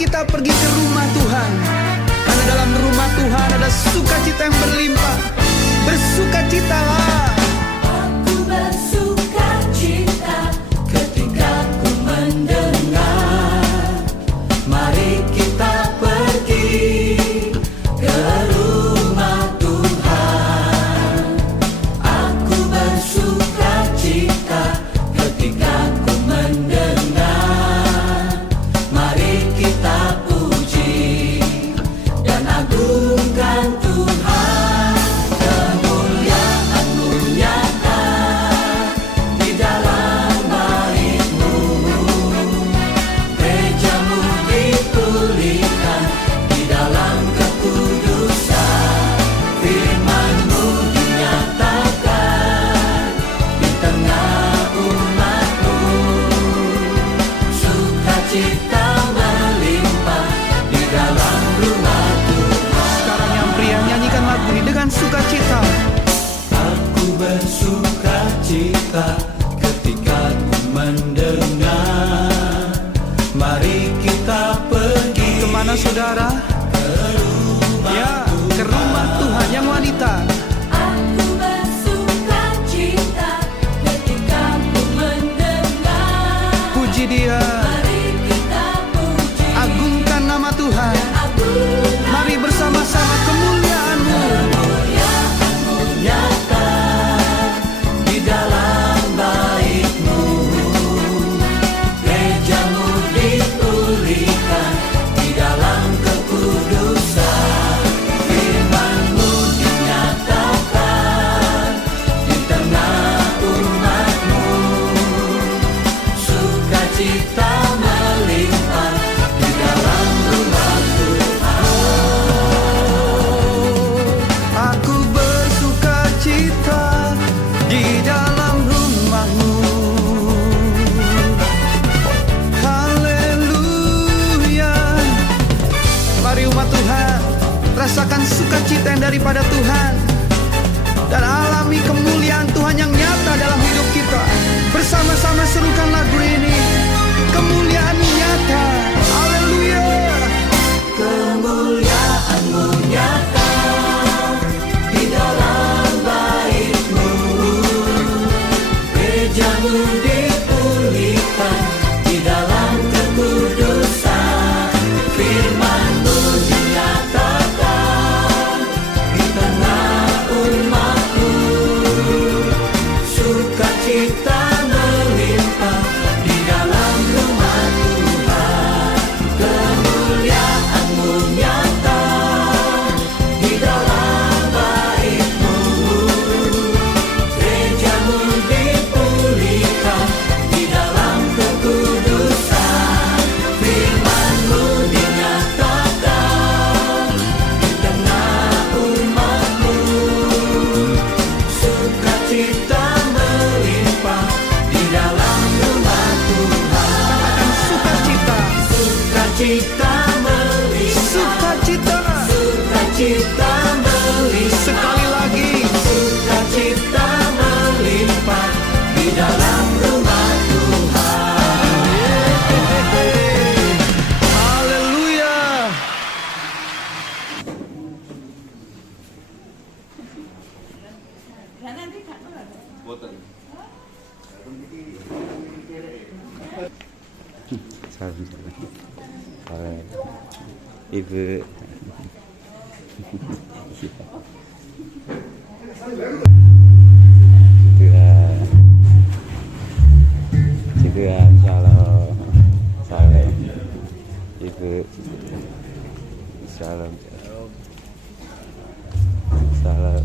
kita pergi ke rumah Tuhan. Karena dalam rumah Tuhan ada sukacita yang berlimpah. Bersukacitalah. Aku bersukacita ketika ku mendengar. Mari kita pergi ke rumah Tuhan. Aku bersukacita ketika ku mendengar. Mari kita puji dan agungkan Tuhan. Kemuliaan-Mu nyata di dalam bait-Mu. Gereja-Mu dipulihkan di dalam kekudusan. Firman-Mu dinyatakan di tengah umat-Mu. Sukacita melimpah di dalam rumah Tuhan. Sekarang yang pria nyanyikan lagu ini dengan sukacita. Aku bersukacita ketika ku mendengar. Mari kita pergi. Kemana saudara? Ya, ke rumah Tuhan yang wanita. Aku bersukacita ketika ku mendengar. Puji Dia, Mari kita puji agungkan nama Tuhan. agungkan Mari bersama-sama kemuliaan-Mu. kemuliaan-Mu nyata di dalam bait-Mu. Gereja-Mu dipulihkan di dalam kekudusan. Firman-Mu dinyatakan di tengah umat-Mu. Sukacita melimpah di dalam rumah Aku bersukacita di dalam rumah-Mu. Haleluya. Mari umat Tuhan, rasakan sukacita yang daripada Tuhan dan alami kemuliaan Tuhan yang nyata dalam hidup kita. Bersama-sama serukan lagu ini. Kemuliaan nyata. Haleluya. kemuliaan-Mu nyata di dalam bait-Mu. Gereja-Mu dipulihkan di dalam kekudusan. Firman-Mu dinyatakan di tengah umat-Mu. Sukacita melimpah di dalam rumah Tuhan. Kemuliaan-Mu nyata di dalam bait-Mu. Gereja-Mu dipulihkan di dalam kekudusan. Firman-Mu dinyatakan di tengah umat-Mu. Sukacita melimpah di dalam rumah Tuhan. Katakan sukacita. Sukacita melimpah. Sukacita. Sukacita melimpah. Sekali lagi. Sukacita melimpah di dalam rumah Tuhan. Haleluya. Salam. Ibu. Juga salam. Salam. Ibu. Salam. Salam.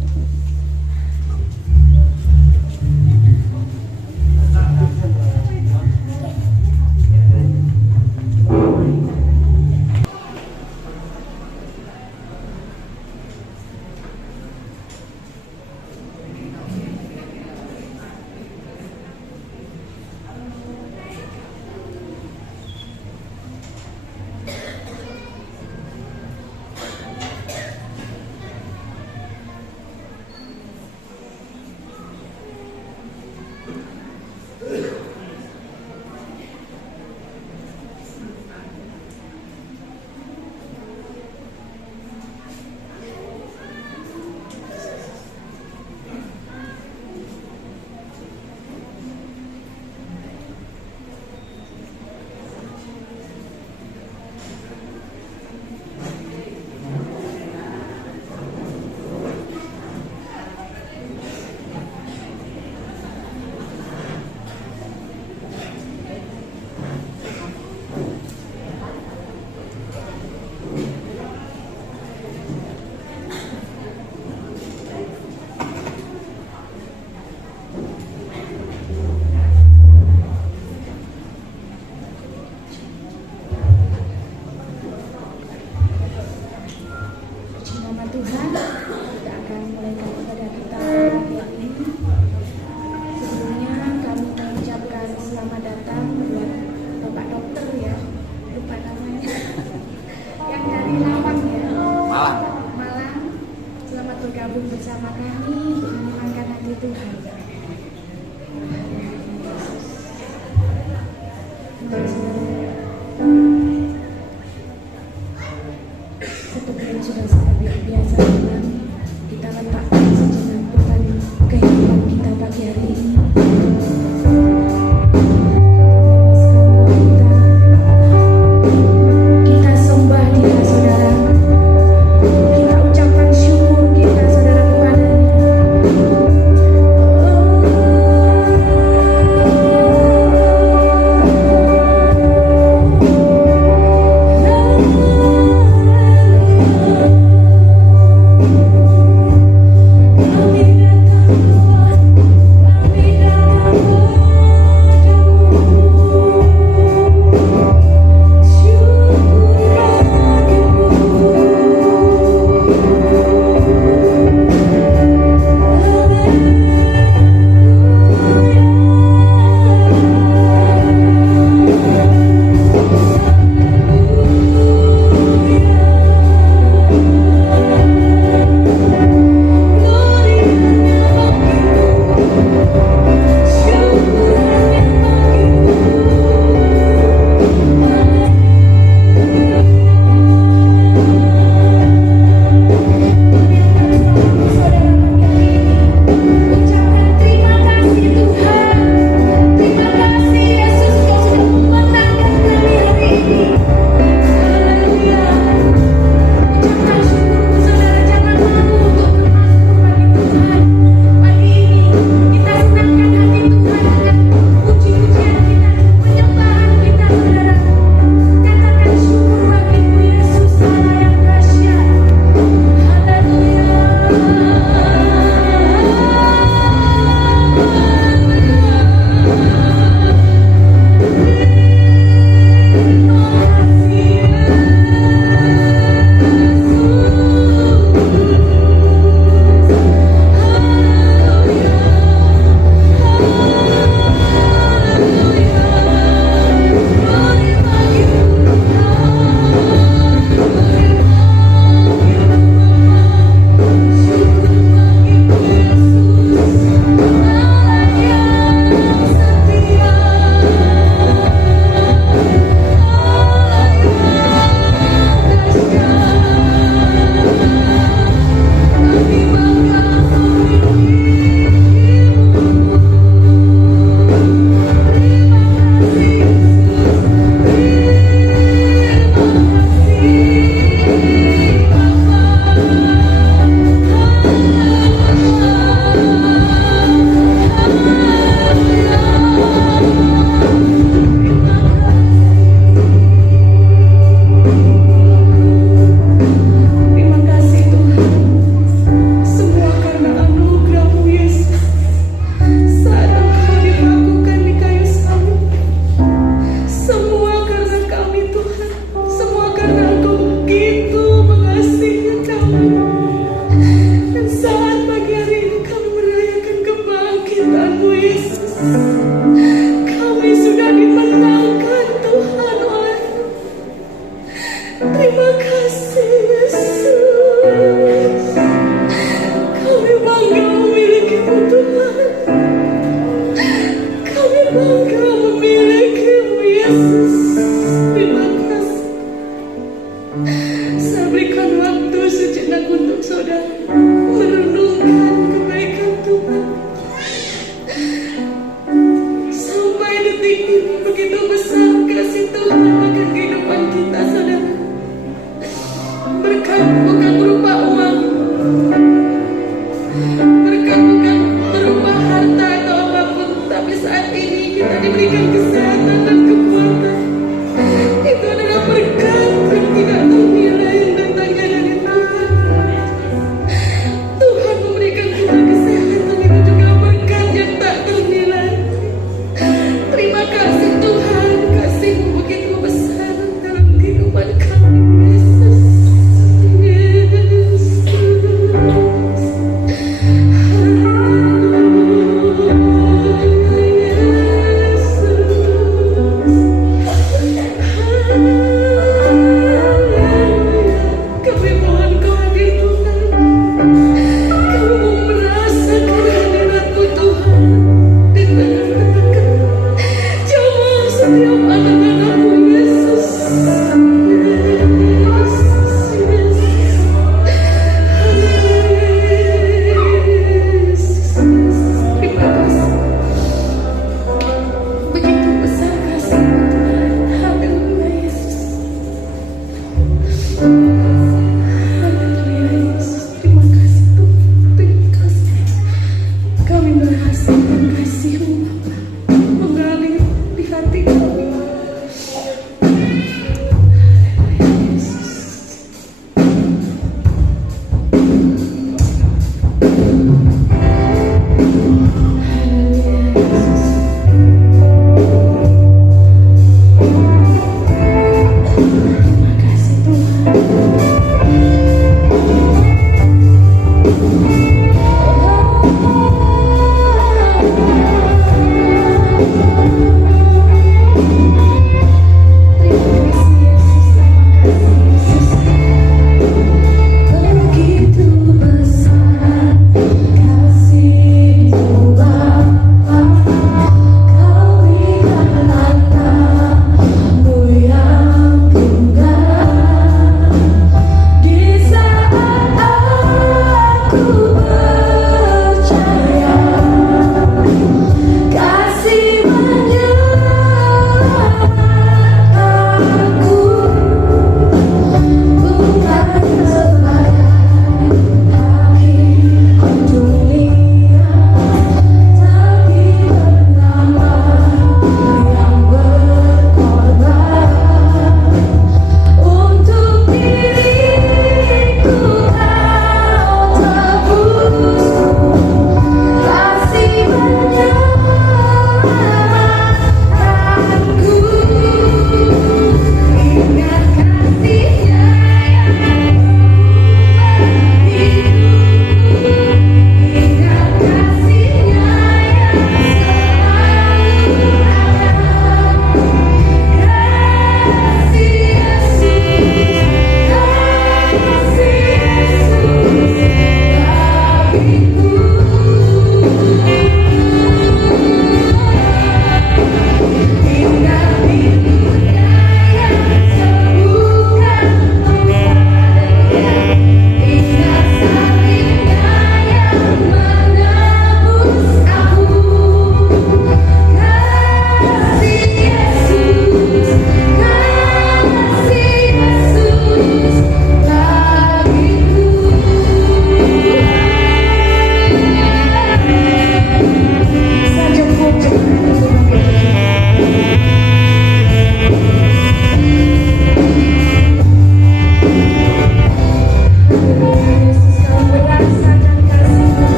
Seperti yang sudah sangat biasa Tuhan, kita letakkan sejenak Tuhan kehidupan kita pagi hari ini. Kita sembah Dia saudara, kita ucapkan syukur kita saudara kepadanya.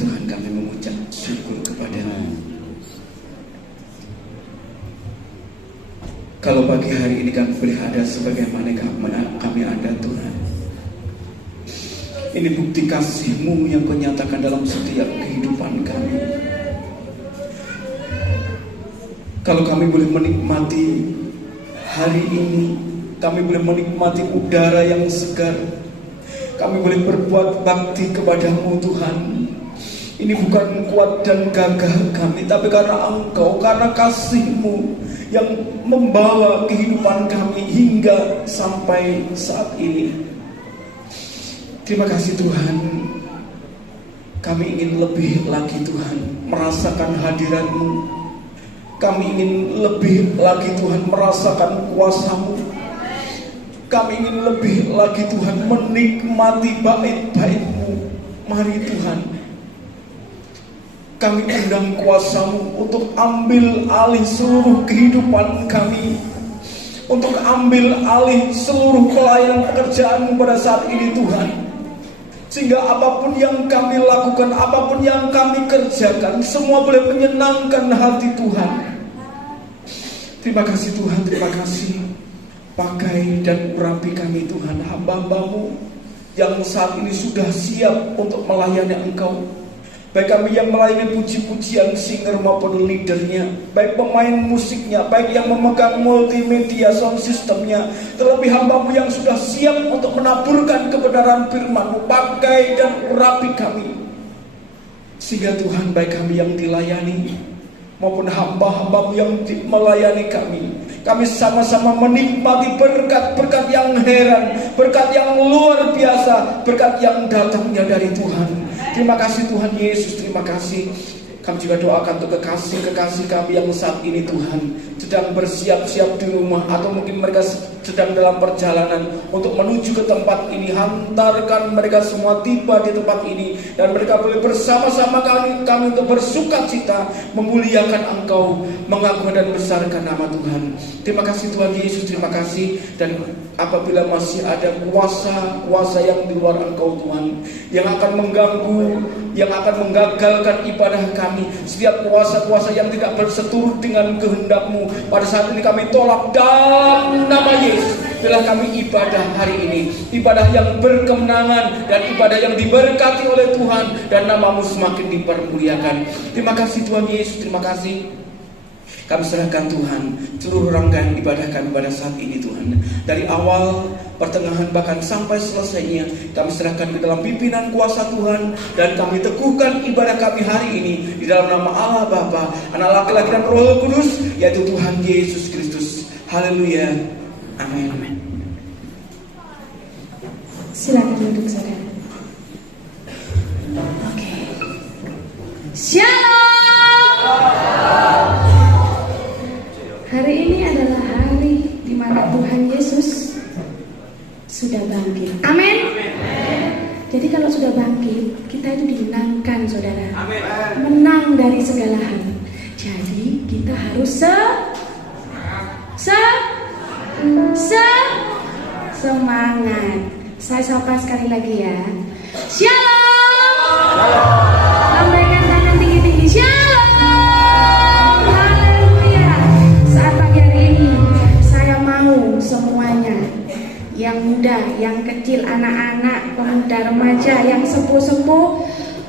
Tuhan kami mengucap syukur kepada-Mu. Kalau pagi hari ini kami boleh ada sebagaimana kami ada Tuhan. Ini bukti kasih-Mu yang Kau nyatakan dalam setiap kehidupan kami. Kalau kami boleh menikmati hari ini, kami boleh menikmati udara yang segar, kami boleh berbuat bakti kepada-Mu Tuhan. Ini bukan kuat dan gagah kami, tapi karena Engkau, karena kasih-Mu yang membawa kehidupan kami hingga sampai saat ini. Terima kasih Tuhan. Kami ingin lebih lagi Tuhan merasakan hadirat-Mu. Kami ingin lebih lagi Tuhan merasakan kuasa-Mu. Kami ingin lebih lagi Tuhan menikmati bait-bait-Mu. Mari Tuhan, kami undang kuasa-Mu untuk ambil alih seluruh kehidupan kami, untuk ambil alih seluruh pelayanan pekerjaan-Mu pada saat ini Tuhan. Sehingga apapun yang kami lakukan, apapun yang kami kerjakan, semua boleh menyenangkan hati Tuhan. Terima kasih Tuhan, terima kasih. Pakai dan urapi kami Tuhan, hamba-Hamba-Mu yang saat ini sudah siap untuk melayani Engkau. Baik kami yang melayani puji-pujian singer maupun leadernya, baik pemain musiknya, baik yang memegang multimedia sound systemnya, terlebih hamba-Mu yang sudah siap untuk menaburkan kebenaran firman-Mu. Pakai dan urapi kami, sehingga Tuhan baik kami yang dilayani maupun hamba-hamba-Mu yang melayani kami sama-sama menikmati berkat-berkat yang heran, berkat yang luar biasa, berkat yang datangnya dari Tuhan. Terima kasih Tuhan Yesus, terima kasih. Kami juga doakan untuk kekasih-kekasih kami yang saat ini Tuhan sedang bersiap-siap di rumah, atau mungkin mereka sedang dalam perjalanan untuk menuju ke tempat ini. Hantarkan mereka semua tiba di tempat ini, dan mereka boleh bersama-sama kami untuk bersuka cita memuliakan Engkau, mengagungkan dan besarkan nama Tuhan. Terima kasih Tuhan Yesus, terima kasih. Dan apabila masih ada kuasa-kuasa yang di luar Engkau Tuhan, yang akan mengganggu, yang akan menggagalkan ibadah kami, setiap kuasa-kuasa yang tidak berseturut dengan kehendak-Mu, pada saat ini kami tolak dalam nama Yesus. Bila kami ibadah hari ini, ibadah yang berkemenangan dan ibadah yang diberkati oleh Tuhan, dan nama-Mu semakin dipermuliakan. Terima kasih Tuhan Yesus, terima kasih. Kami serahkan Tuhan seluruh rangkaian ibadah kami pada saat ini Tuhan. Dari awal, pertengahan, bahkan sampai selesainya, kami serahkan ke dalam pimpinan kuasa Tuhan. Dan kami teguhkan ibadah kami hari ini di dalam nama Allah Bapa, Anak laki-laki dan Roh Kudus, yaitu Tuhan Yesus Kristus. Haleluya. Amin. Silakan duduk saudara. Oke. Shalom. Hari ini adalah hari di mana Tuhan Yesus sudah bangkit. Amin. Jadi kalau sudah bangkit, kita itu dimenangkan saudara. Amin. Menang dari segala hal. Jadi kita harus semangat. Saya sapa sekali lagi ya. Shalom. Lambaikan tangan tinggi-tinggi. Shalom. Haleluya. Saat pagi hari ini saya mau semuanya, yang muda, yang kecil, anak-anak, pemuda, remaja, yang sepuh-sepuh,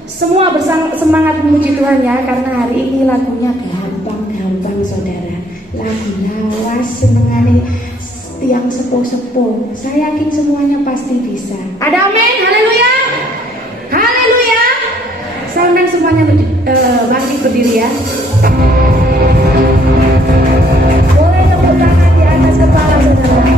semua bersemangat memuji Tuhan ya. Karena hari ini lagunya gampang saudara. Lagu lawas senengane yang sepuh-sepuh. Saya yakin semuanya pasti bisa. Ada amin, haleluya. Haleluya. Sampai semuanya bangkit berdiri ya. Boleh tepuk tangan di atas kepala saudara.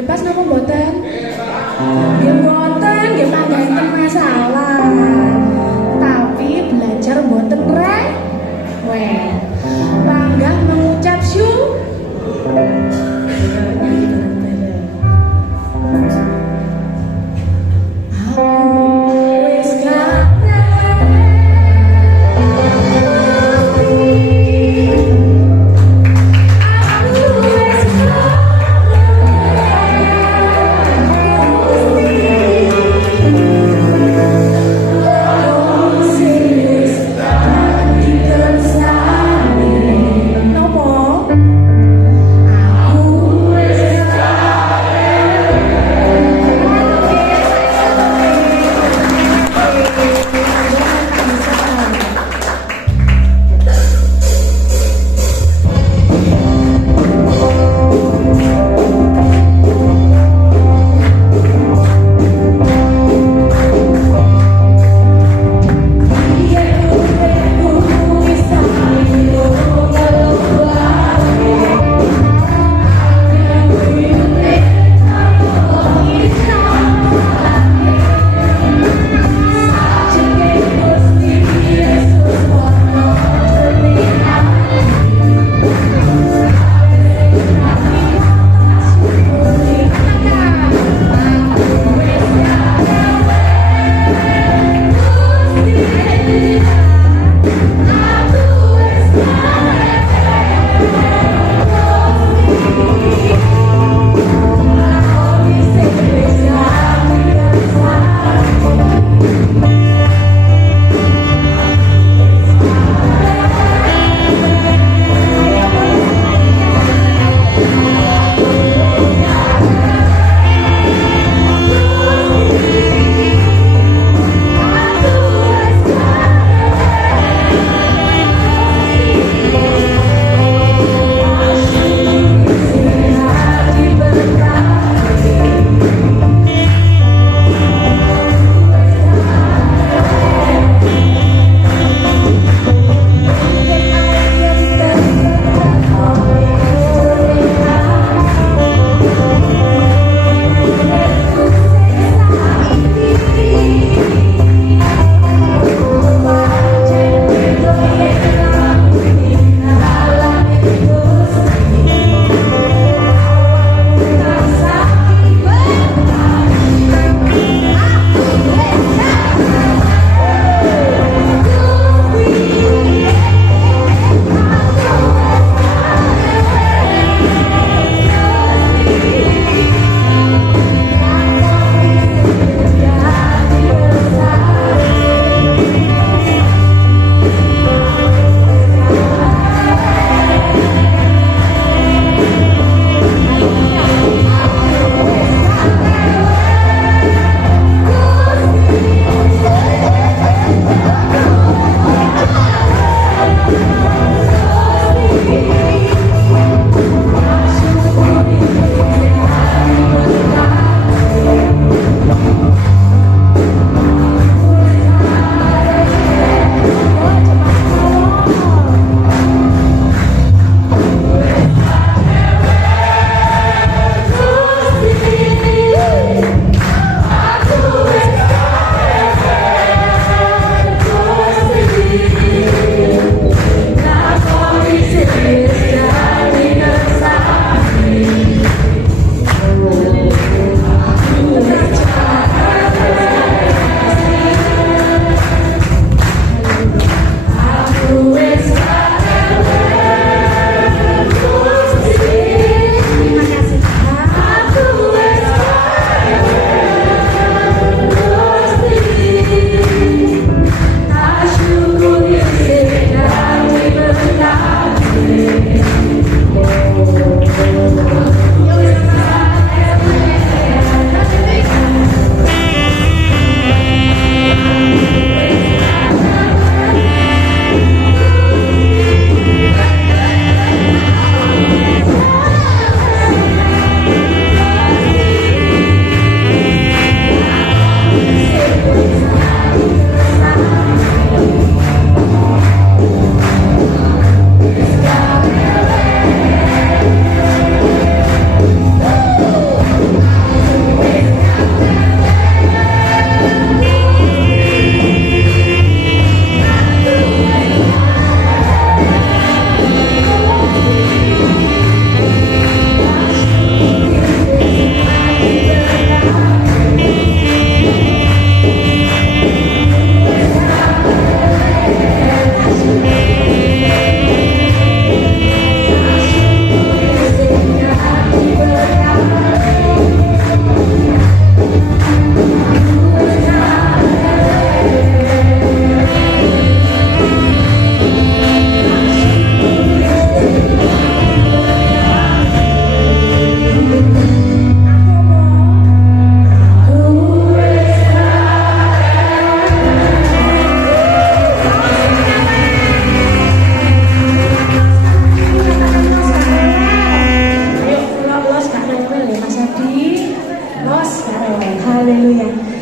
bebas napa mboten? Nggih mboten, nggih manggaten masalah. Tapi belajar mboten rewel. Panggah mengucap wis gak rewel.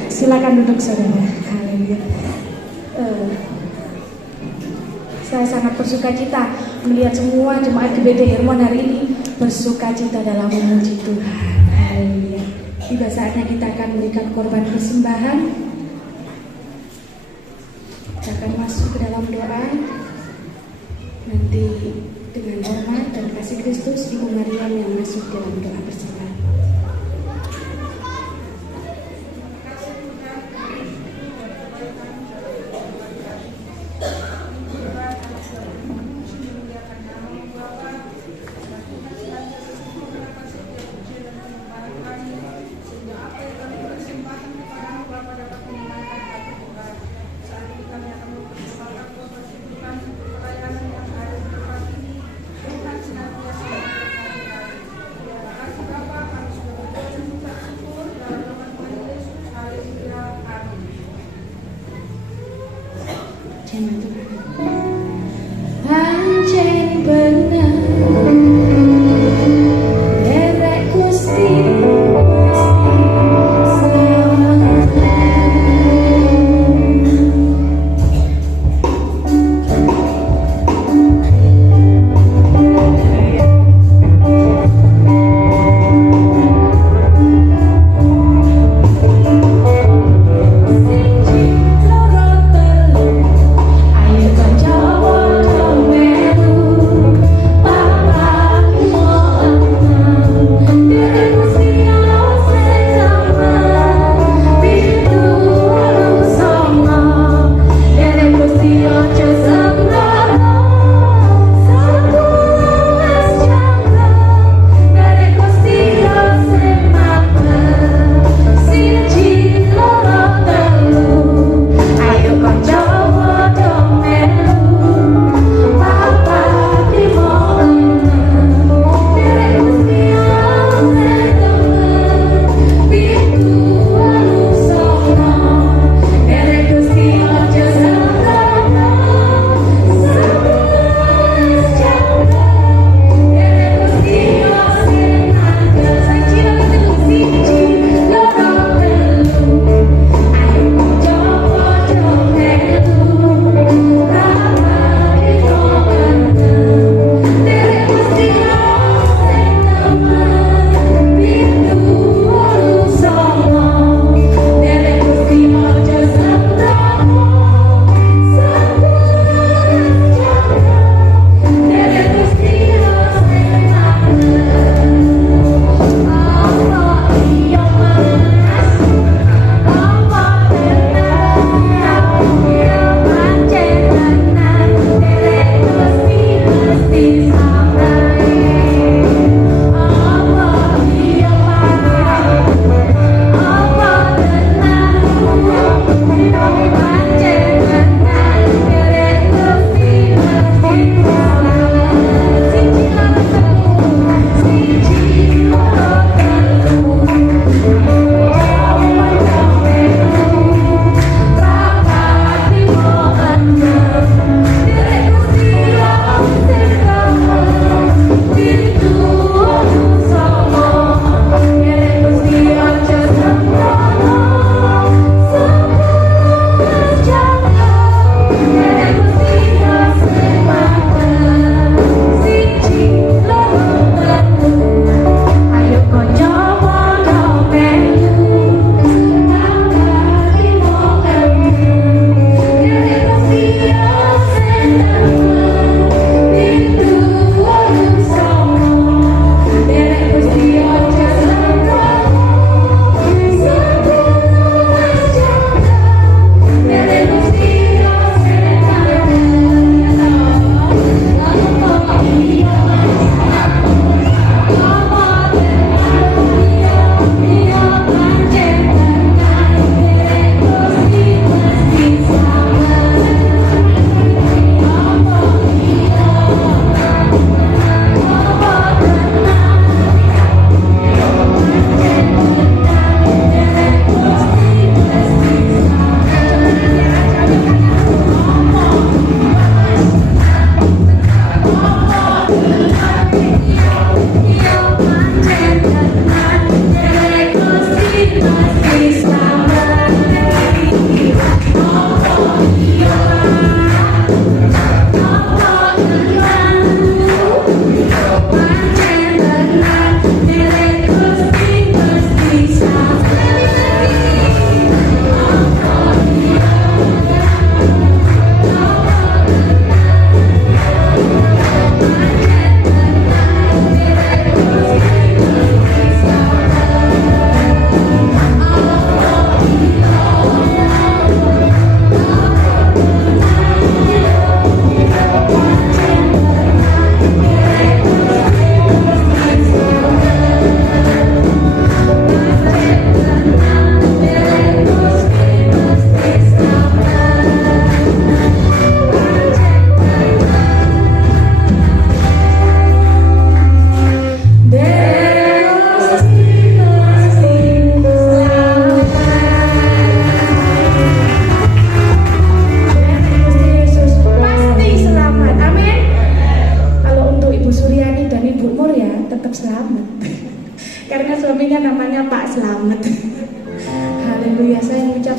Silakan duduk saudara. Haleluya. Saya sangat bersuka cita melihat semua jemaat GBD Hermon hari ini bersuka cita dalam memuji Tuhan. Haleluya. Tiba saatnya kita akan memberikan korban persembahan. Kita akan masuk ke dalam doa. Nanti dengan hormat dan kasih Kristus, Ibu Maryam yang masuk dalam doa persembahan. Pancen bener derek Gusti ayo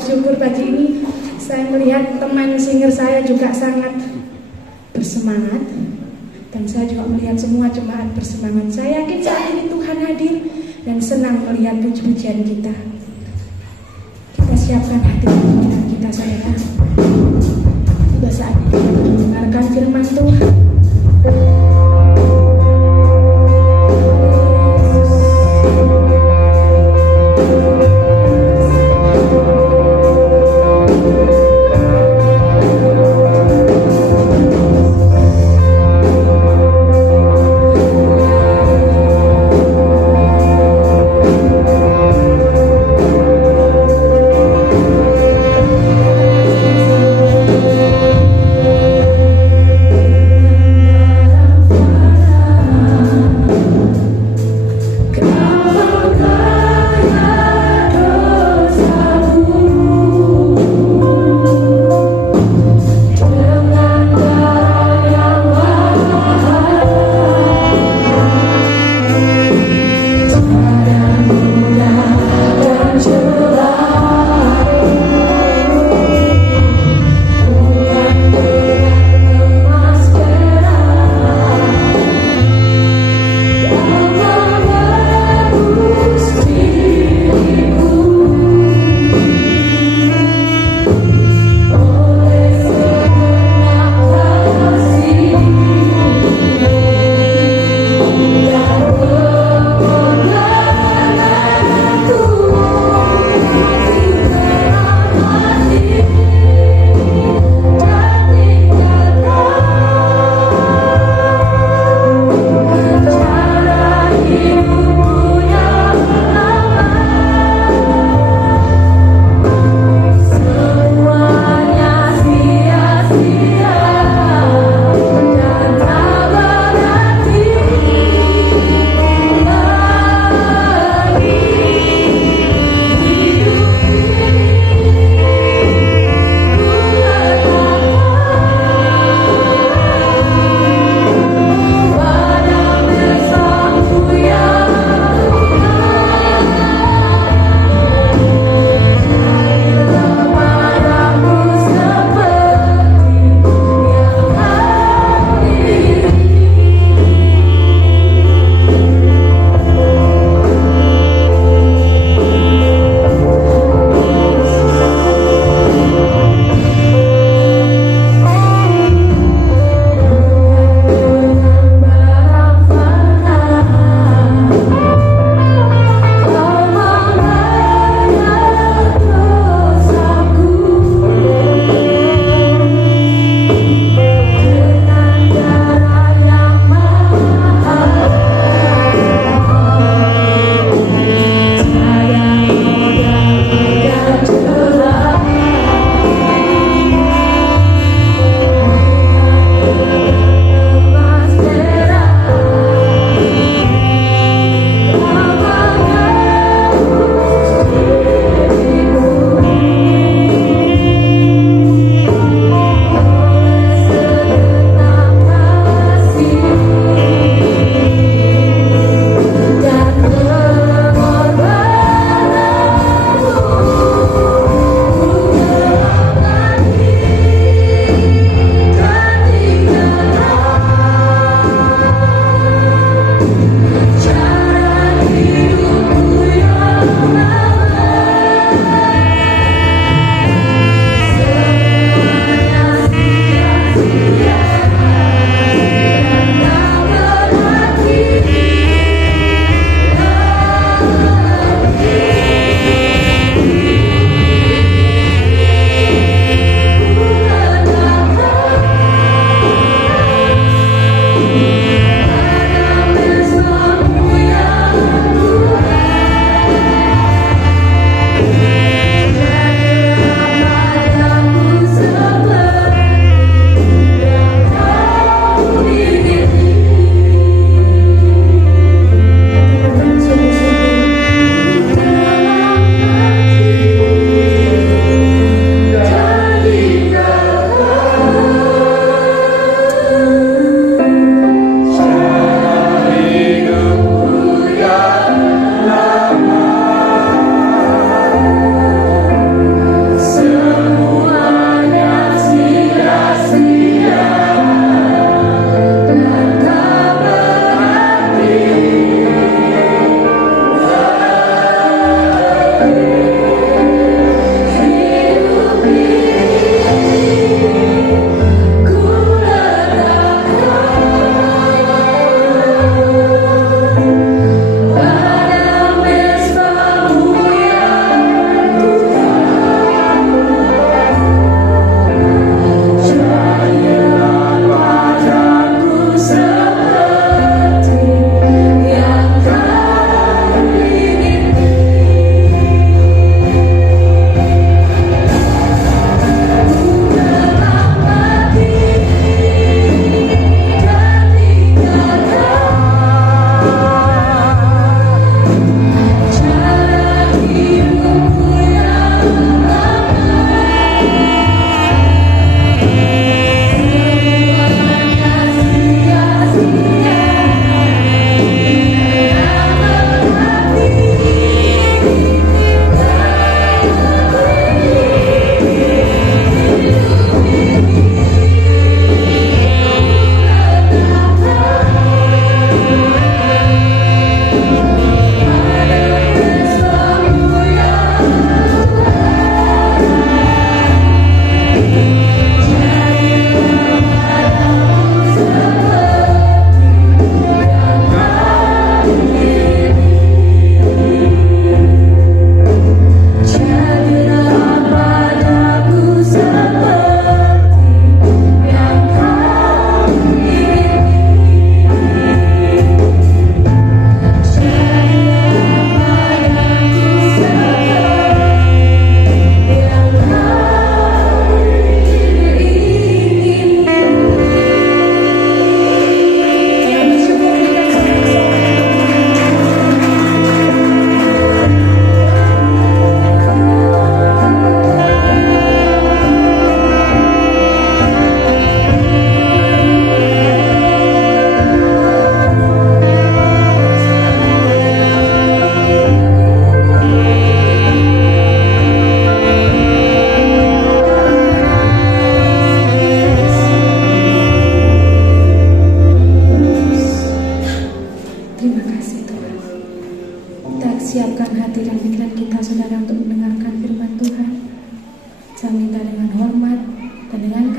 mengucap syukur pagi ini. Saya melihat teman singer saya juga sangat bersemangat, dan saya juga melihat semua jemaat bersemangat. Saya yakin saat ini Tuhan hadir dan senang melihat puji-pujian kita. Kita siapkan hati pikiran kita, saudara. Tiba saatnya kita mendengarkan firman Tuhan.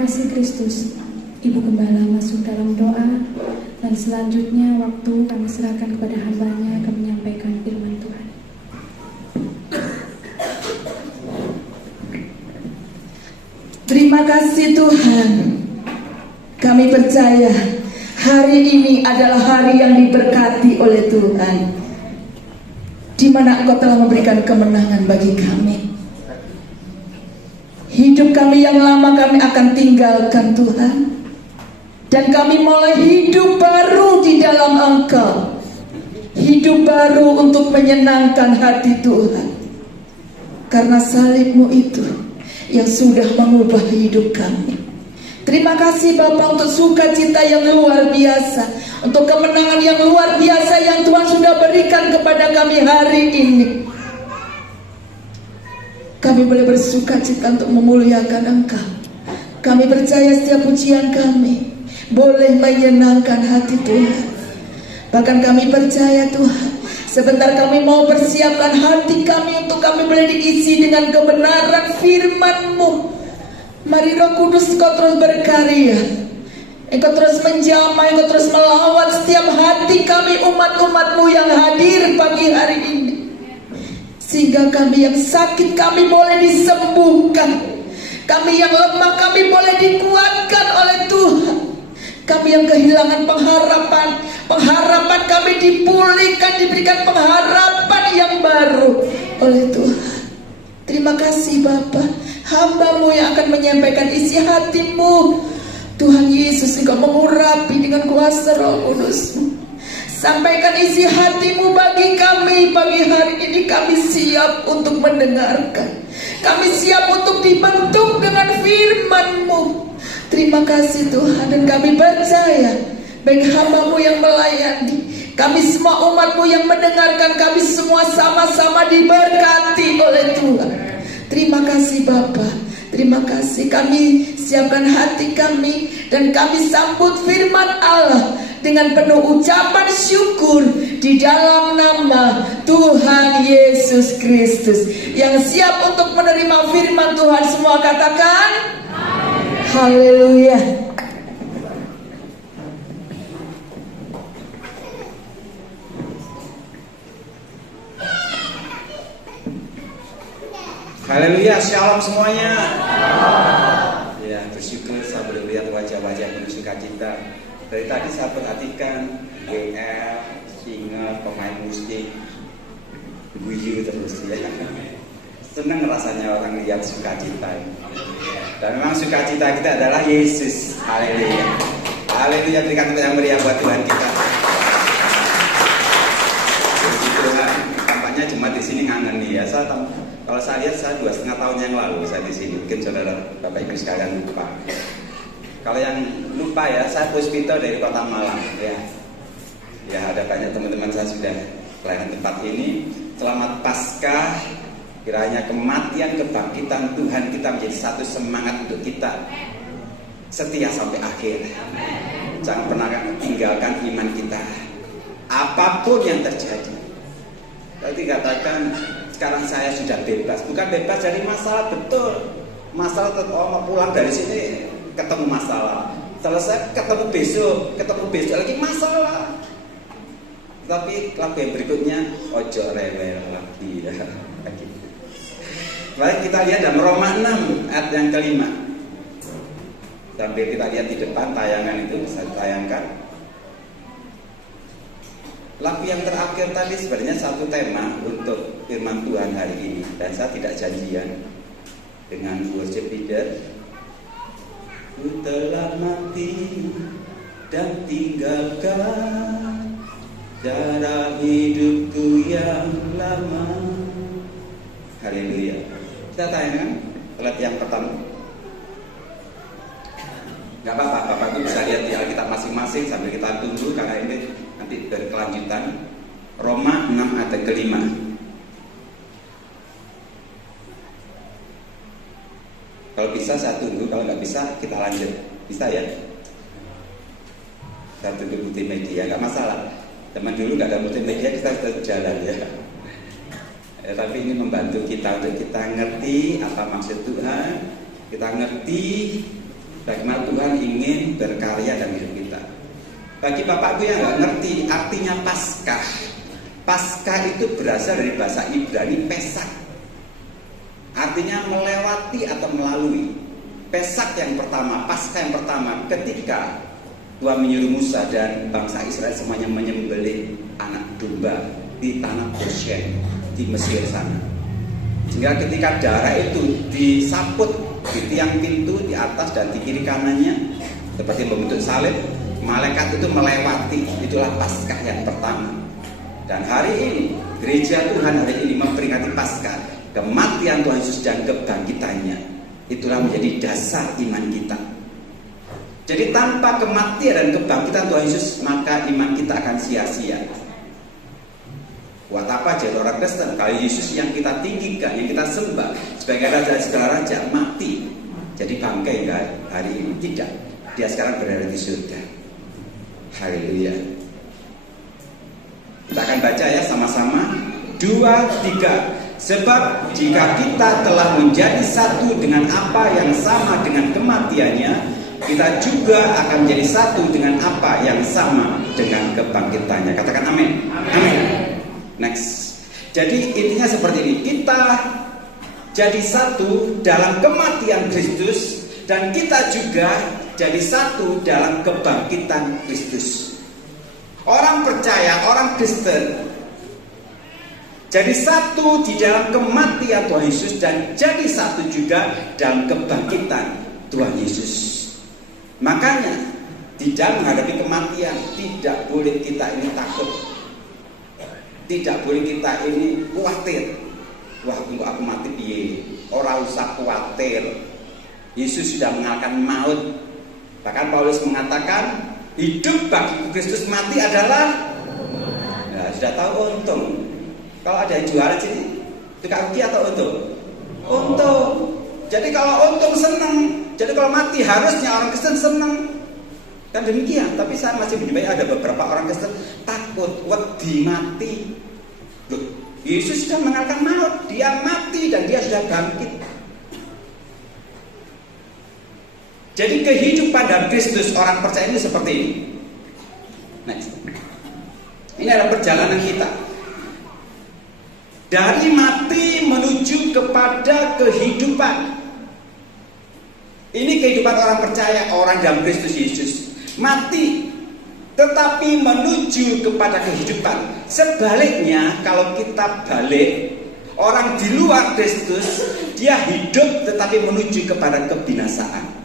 kasih Kristus, Ibu Gembala masuk dalam doa, dan selanjutnya waktu kami serahkan kepada hamba-Nya akan menyampaikan firman Tuhan. Terima kasih Tuhan. Kami percaya hari ini adalah hari yang diberkati oleh Tuhan, di mana Engkau telah memberikan kemenangan bagi kami. Hidup kami yang lama kami akan tinggalkan Tuhan, dan kami mulai hidup baru di dalam Engkau. Hidup baru untuk menyenangkan hati Tuhan, karena salib-Mu itu yang sudah mengubah hidup kami. Terima kasih Bapa untuk sukacita yang luar biasa, untuk kemenangan yang luar biasa yang Tuhan sudah berikan kepada kami hari ini. Kami boleh bersukacita untuk memuliakan Engkau. Kami percaya setiap pujian kami boleh menyenangkan hati Tuhan. Bahkan kami percaya Tuhan, sebentar kami mau persiapkan hati kami untuk kami boleh diisi dengan kebenaran firman-Mu. Mari Roh Kudus, Engkau terus berkarya, Engkau terus menjamah, Engkau terus melawat setiap hati kami umat-umat-Mu yang hadir pagi hari ini, sehingga kami yang sakit kami boleh disembuhkan, kami yang lemah kami boleh dikuatkan oleh Tuhan, kami yang kehilangan pengharapan kami dipulihkan, diberikan pengharapan yang baru oleh Tuhan. Terima kasih Bapa, hamba-Mu yang akan menyampaikan isi hati-Mu. Tuhan Yesus, Engkau mengurapi dengan kuasa Roh Kudus-Mu. Sampaikan isi hati-Mu bagi kami pagi hari ini. Kami siap untuk mendengarkan, kami siap untuk dibentuk dengan firman-Mu. Terima kasih Tuhan, dan kami percaya baik hamba-Mu yang melayani, kami semua umat-Mu yang mendengarkan, kami semua sama-sama diberkati oleh Tuhan. Terima kasih Bapa, terima kasih. Kami siapkan hati kami, dan kami sambut firman Allah dengan penuh ucapan syukur di dalam nama Tuhan Yesus Kristus. Yang siap untuk menerima firman Tuhan semua katakan haleluya. Haleluya, shalom semuanya. Ya, bersyukur saya boleh melihat wajah-wajah penuh sukacita. Dari tadi saya perhatikan WL, singer, pemain musik, guyu terus ya. Senang rasanya orang lihat sukacita. Dan memang sukacita kita adalah Yesus. Haleluya. Haleluya, berikan tepuk yang meriah buat Tuhan kita. Tampaknya jemaat di sini ngangen nih ya. Kalau saya lihat, saya 2,5 tahun yang lalu saya di sini. Mungkin saudara Bapak Ibu sekalian lupa. Kalau yang lupa ya, saya puspito dari Kota Malang ya. Ya, ada banyak teman-teman saya sudah pelayanan tempat ini. Selamat Paskah. Kiranya kematian kebangkitan Tuhan kita menjadi satu semangat untuk kita setia sampai akhir. Jangan pernah tinggalkan iman kita, apapun yang terjadi. Tadi katakan sekarang saya sudah bebas, bukan bebas dari masalah, betul. Masalah mau pulang dari sini ketemu masalah, selesai ketemu besok lagi masalah. Tapi lagu yang berikutnya ojo rewel lagi ya. Baik, kita lihat dalam Roma 6 ayat yang kelima. Sambil kita lihat di depan tayangan itu bisa ditayangkan. Lagu yang terakhir tadi sebenarnya satu tema untuk firman Tuhan hari ini, dan saya tidak janjian dengan worship leader. Ku telah mati dan tinggalkan cara hidupku yang lama. Haleluya. Kita tayangkan slide yang pertama. Gak apa-apa, Bapak Ibu bisa lihat di Alkitab masing-masing sambil kita tunggu, karena ini nanti berkelanjutan. Roma 6 ayat kelima. Kalau bisa saya tunggu, kalau nggak bisa kita lanjut. Bisa ya? Saya tunggu multimedia, nggak masalah. Zaman dulu nggak ada multimedia, kita tetap jalan ya. Tapi ini membantu kita untuk kita ngerti apa maksud Tuhan, kita ngerti bagaimana Tuhan ingin berkarya dalam hidup kita. Bagi Bapak Ibu yang nggak ngerti artinya Paskah, Paskah itu berasal dari bahasa Ibrani Pesak, artinya melewati atau melalui. Pesak yang pertama, Paskah yang pertama, ketika Tuhan menyuruh Musa dan bangsa Israel semuanya menyembelih anak domba di tanah Goshen di Mesir sana. Sehingga ketika darah itu disaput di tiang pintu di atas dan di kiri kanannya seperti membentuk salib, malaikat itu melewati. Itulah Paskah yang pertama. Dan hari ini gereja Tuhan hari ini memperingati Paskah, kematian Tuhan Yesus dan kebangkitannya. Itulah menjadi dasar iman kita. Jadi tanpa kematian dan kebangkitan Tuhan Yesus, maka iman kita akan sia-sia. Buat apa jadi orang Kristen kalau Yesus yang kita tinggikan, yang kita sembah sebagai Raja segala Raja mati jadi bangkai hari ini? Tidak. Dia sekarang berada di surga. Haleluya. Kita akan baca ya sama-sama 2, 3. Sebab jika kita telah menjadi satu dengan apa yang sama dengan kematiannya, kita juga akan menjadi satu dengan apa yang sama dengan kebangkitannya. Katakan amin. Amin. Next. Jadi intinya seperti ini. Kita jadi satu dalam kematian Kristus, dan kita juga jadi satu dalam kebangkitan Kristus. Orang percaya, orang Kristen jadi satu di dalam kematian Tuhan Yesus dan jadi satu juga dalam kebangkitan Tuhan Yesus. Makanya di dalam menghadapi kematian tidak boleh kita ini takut. Tidak boleh kita ini khawatir. Wah, untuk aku mati piye? Ora usah khawatir. Yesus sudah mengalahkan maut. Bahkan Paulus mengatakan hidup bagi Kristus, mati adalah sudah tahu untung. Kalau ada yang jualan sini, tukang rugi atau untung? Untung. Jadi kalau untung senang. Jadi kalau mati harusnya orang Kristen senang. Kan demikian. Tapi saya masih menyebut ada beberapa orang Kristen takut, wedi mati. Loh, Yesus sudah mengalahkan maut. Dia mati dan dia sudah bangkit. Jadi kehidupan dalam Kristus orang percaya ini seperti ini. Next. Ini adalah perjalanan kita. Dari mati menuju kepada kehidupan. Ini kehidupan orang percaya, orang dalam Kristus Yesus. Mati, tetapi menuju kepada kehidupan. Sebaliknya, kalau kita balik, orang di luar Kristus, dia hidup tetapi menuju kepada kebinasaan.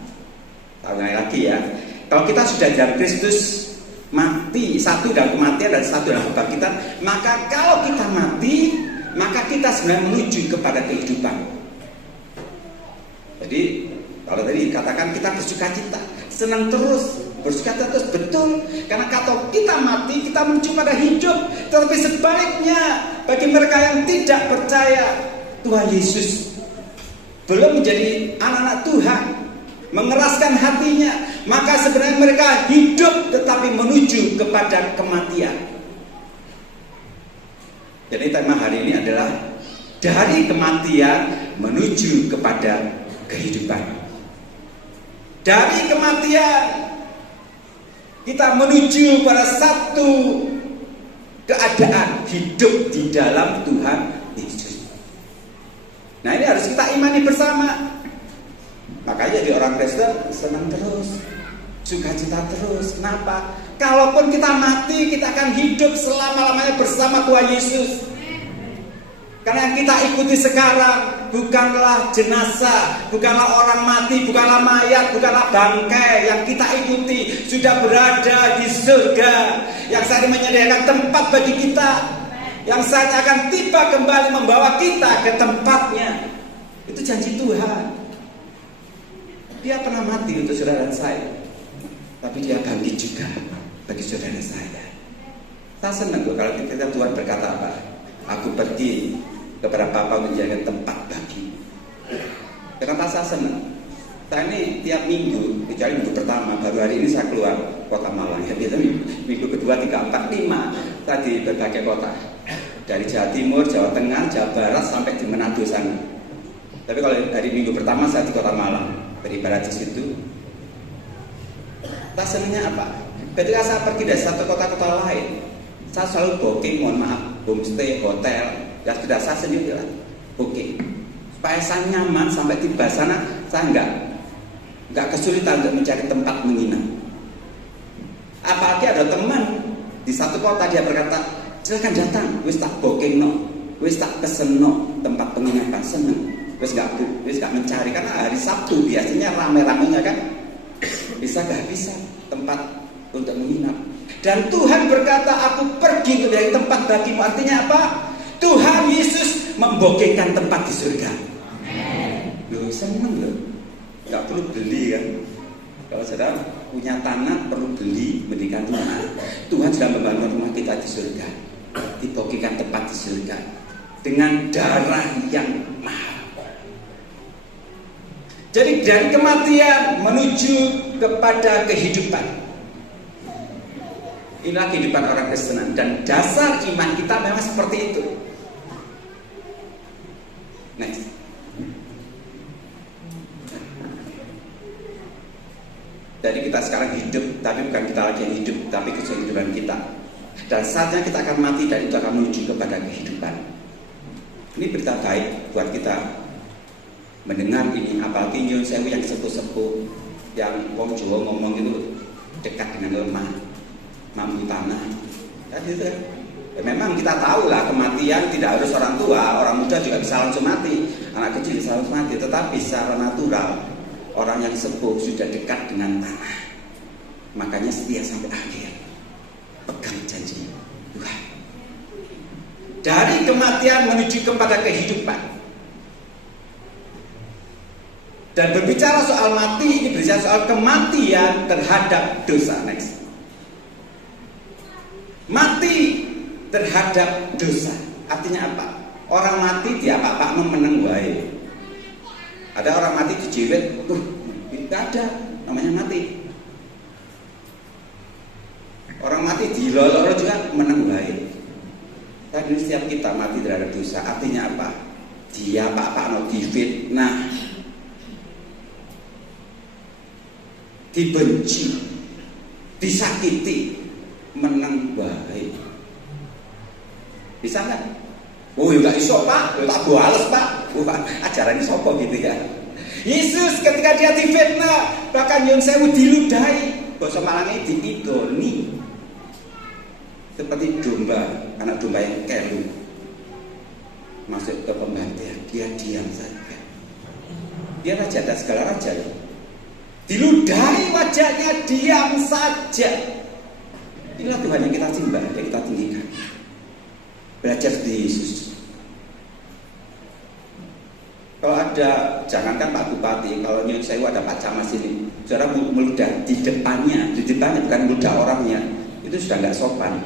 Tahu lagi ya. Kalau kita sudah dalam Kristus, mati, satu dalam kematian dan satu dalam kebangkitan, maka kalau kita mati, maka kita sebenarnya menuju kepada kehidupan. Jadi kalau tadi dikatakan kita bersuka cita, senang terus, bersuka cita terus, betul. Karena kalau kita mati, kita menuju pada hidup. Tetapi sebaliknya, bagi mereka yang tidak percaya Tuhan Yesus, belum menjadi anak-anak Tuhan, mengeraskan hatinya, maka sebenarnya mereka hidup tetapi menuju kepada kematian. Jadi tema hari ini adalah dari kematian menuju kepada kehidupan. Dari kematian kita menuju pada satu keadaan hidup di dalam Tuhan Yesus. Nah, ini harus kita imani bersama. Makanya di orang Kristen senang terus, sukacita terus. Kenapa? Kalaupun kita mati, kita akan hidup selama-lamanya bersama Tuhan Yesus. Karena yang kita ikuti sekarang bukanlah jenazah, bukanlah orang mati, bukanlah mayat, bukanlah bangkai. Yang kita ikuti sudah berada di surga, yang saat ini menyediakan tempat bagi kita, yang saatnya akan tiba kembali membawa kita ke tempatnya. Itu janji Tuhan. Dia pernah mati untuk saudara dan saya, tapi dia bangkit juga bagi saudara saya. Saya senang kalau kita Tuhan berkata apa? Aku pergi kepada Bapa untuk menjadikan tempat bagi. Kenapa saya senang? Saya ini tiap minggu, kecuali minggu pertama, baru hari ini saya keluar kota Malang. Ya, biasanya minggu kedua, 3, 4, 5 saya di berbagai kota. Dari Jawa Timur, Jawa Tengah, Jawa Barat sampai di Manado sana. Tapi kalau hari minggu pertama saya di kota Malang, beribadah di situ. Tak senangnya apa? Ketika saya pergi dari satu kota ke kota lain, saya selalu booking, mohon maaf, homestay, hotel, ya sudah saya sendiri lah booking. Supaya saya nyaman sampai tiba sana, saya nggak kesulitan untuk mencari tempat menginap. Apalagi ada teman di satu kota, dia berkata, silakan datang, wis tak booking no, wis tak pesen no tempat penginapan, seneng, wis gak mencari, karena hari Sabtu biasanya rame-ramenya kan, bisa tempat untuk menginap. Dan Tuhan berkata, aku pergi untuk dari tempat bagimu. Artinya apa? Tuhan Yesus membokengkan tempat di surga. Loh, seneng loh, nggak perlu beli kan? Kalau saudara punya tanah perlu beli, mendingan rumah. Tuhan sudah membangun rumah kita di surga, dibokengkan tempat di surga dengan darah yang mahal. Jadi dari kematian menuju kepada kehidupan. Inilah kehidupan orang Kristen, dan dasar iman kita memang seperti itu. Next. Jadi kita sekarang hidup, tapi bukan kita lagi yang hidup, tapi kehidupan kita. Dan saatnya kita akan mati, dan itu akan menuju kepada kehidupan. Ini berita baik buat kita mendengar ini, apalagi nyun sewu yang sepuh-sepuh, yang wong Jawa ngomong itu dekat dengan lemah, mampu tanah. Kan gitu kan? Ya, memang kita tahu lah kematian tidak harus orang tua, orang muda juga bisa langsung mati, anak kecil bisa langsung mati, tetapi secara natural orang yang sepuh sudah dekat dengan tanah, makanya setia sampai akhir, pegang janji Tuhan. Dari kematian menuju kepada kehidupan. Dan berbicara soal mati, ini berbicara soal kematian terhadap dosa. Next. Mati terhadap dosa. Artinya apa? Orang mati dia apa-apa menang wae. Ada orang mati dijiwet, tidak ada, namanya mati. Orang mati dilolor juga menang wae. Tapi setiap kita mati terhadap dosa, artinya apa? Dia apa-apa difitnah, dibenci, disakiti, menang wae. Bisa nggak? Oh ya nggak iso pak, tak bales pak. Ajaran ini sopo gitu ya. Yesus ketika dia difitnah, bahkan nyun sewu diludahi, basa Malangnya diidoni, seperti domba, anak domba yang kelu masuk ke pembantaian, dia diam saja. Dia raja dan segala raja, diludahi wajahnya, diam saja. Inilah Tuhan yang kita sembah, yang kita tinggikan. Belajar di Yesus. Kalau ada, jangankan Pak Bupati, kalau nyun sewu ada Pak Camas ini, saudara meludah di depannya bukan meludah orangnya, itu sudah nggak sopan.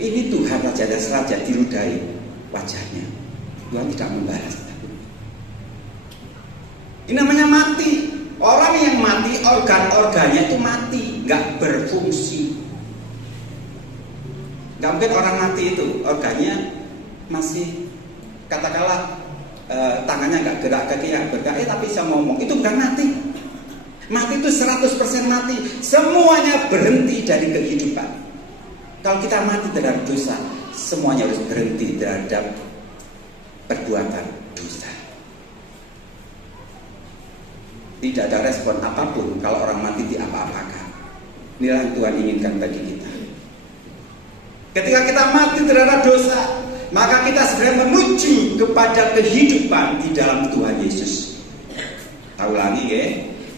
Ini Tuhan Raja dan Raja diludahi wajahnya, Tuhan tidak membalas. Ini namanya mati. Orang yang mati, organ-organnya itu mati, nggak berfungsi. Nggak mungkin orang mati itu organnya masih, katakanlah tangannya nggak gerak, kakinya bergerak, tapi bisa ngomong, itu bukan mati. Mati itu 100% mati, semuanya berhenti dari kehidupan. Kalau kita mati terhadap dosa, semuanya harus berhenti terhadap perbuatan dosa. Tidak ada respon apapun kalau orang mati diapa-apakan. Inilah yang Tuhan inginkan bagi kita. Ketika kita mati terhadap dosa, maka kita segera menuju kepada kehidupan di dalam Tuhan Yesus. Tahu lagi ya,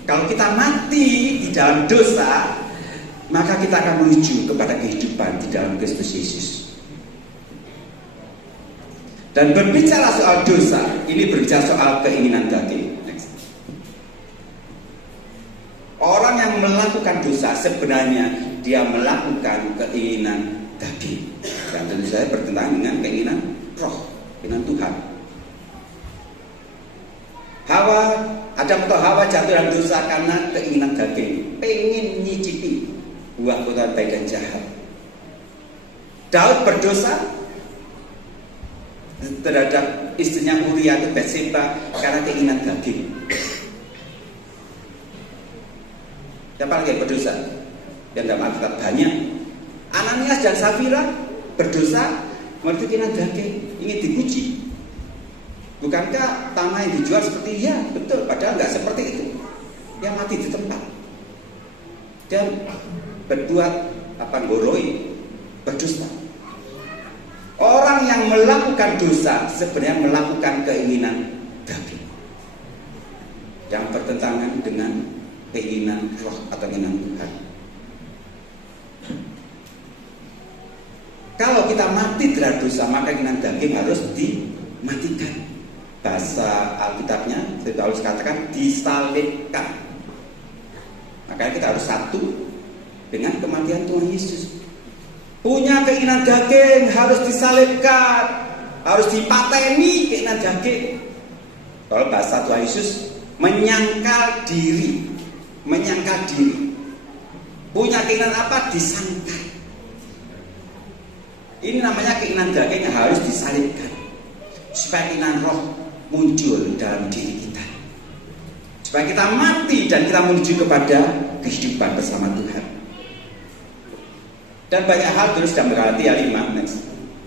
kalau kita mati di dalam dosa, maka kita akan menuju kepada kehidupan di dalam Kristus Yesus. Dan berbicara soal dosa, ini berbicara soal keinginan daging. Orang yang melakukan dosa sebenarnya dia melakukan keinginan daging. Dan tentu saja bertentangan dengan keinginan roh, keinginan Tuhan. Adam atau Hawa jatuh dalam dosa karena keinginan daging, pengen nyicipi buah godaan baik dan jahat. Daud berdosa terhadap istrinya Uria itu Batseba karena keinginan daging. Siapa lagi yang berdosa? Yang dalam Alkitab banyak. Ananias dan Safira berdosa, mengerti keinginan daging, ingin dipuji. Bukankah tanah yang dijual seperti ya? Betul, padahal nggak seperti itu. Yang mati di tempat. Dan berbuat goroi, berdusta. Orang yang melakukan dosa sebenarnya melakukan keinginan daging yang bertentangan dengan keinginan roh atau keinginan Tuhan. Kalau kita mati terhadap dosa, maka keinginan daging harus dimatikan. Bahasa Alkitabnya, Paulus katakan disalibkan. Makanya kita harus satu dengan kematian Tuhan Yesus. Punya keinginan daging harus disalibkan, harus dipateni keinginan daging. Kalau bahasa Tuhan Yesus, menyangkal diri. Punya keinginan apa? Disangkal. Ini namanya keinginan daging yang harus disalibkan, supaya keinginan roh muncul dalam diri kita, supaya kita mati dan kita menuju kepada kehidupan bersama Tuhan. Dan banyak hal terus dalam Galatia 5. Next.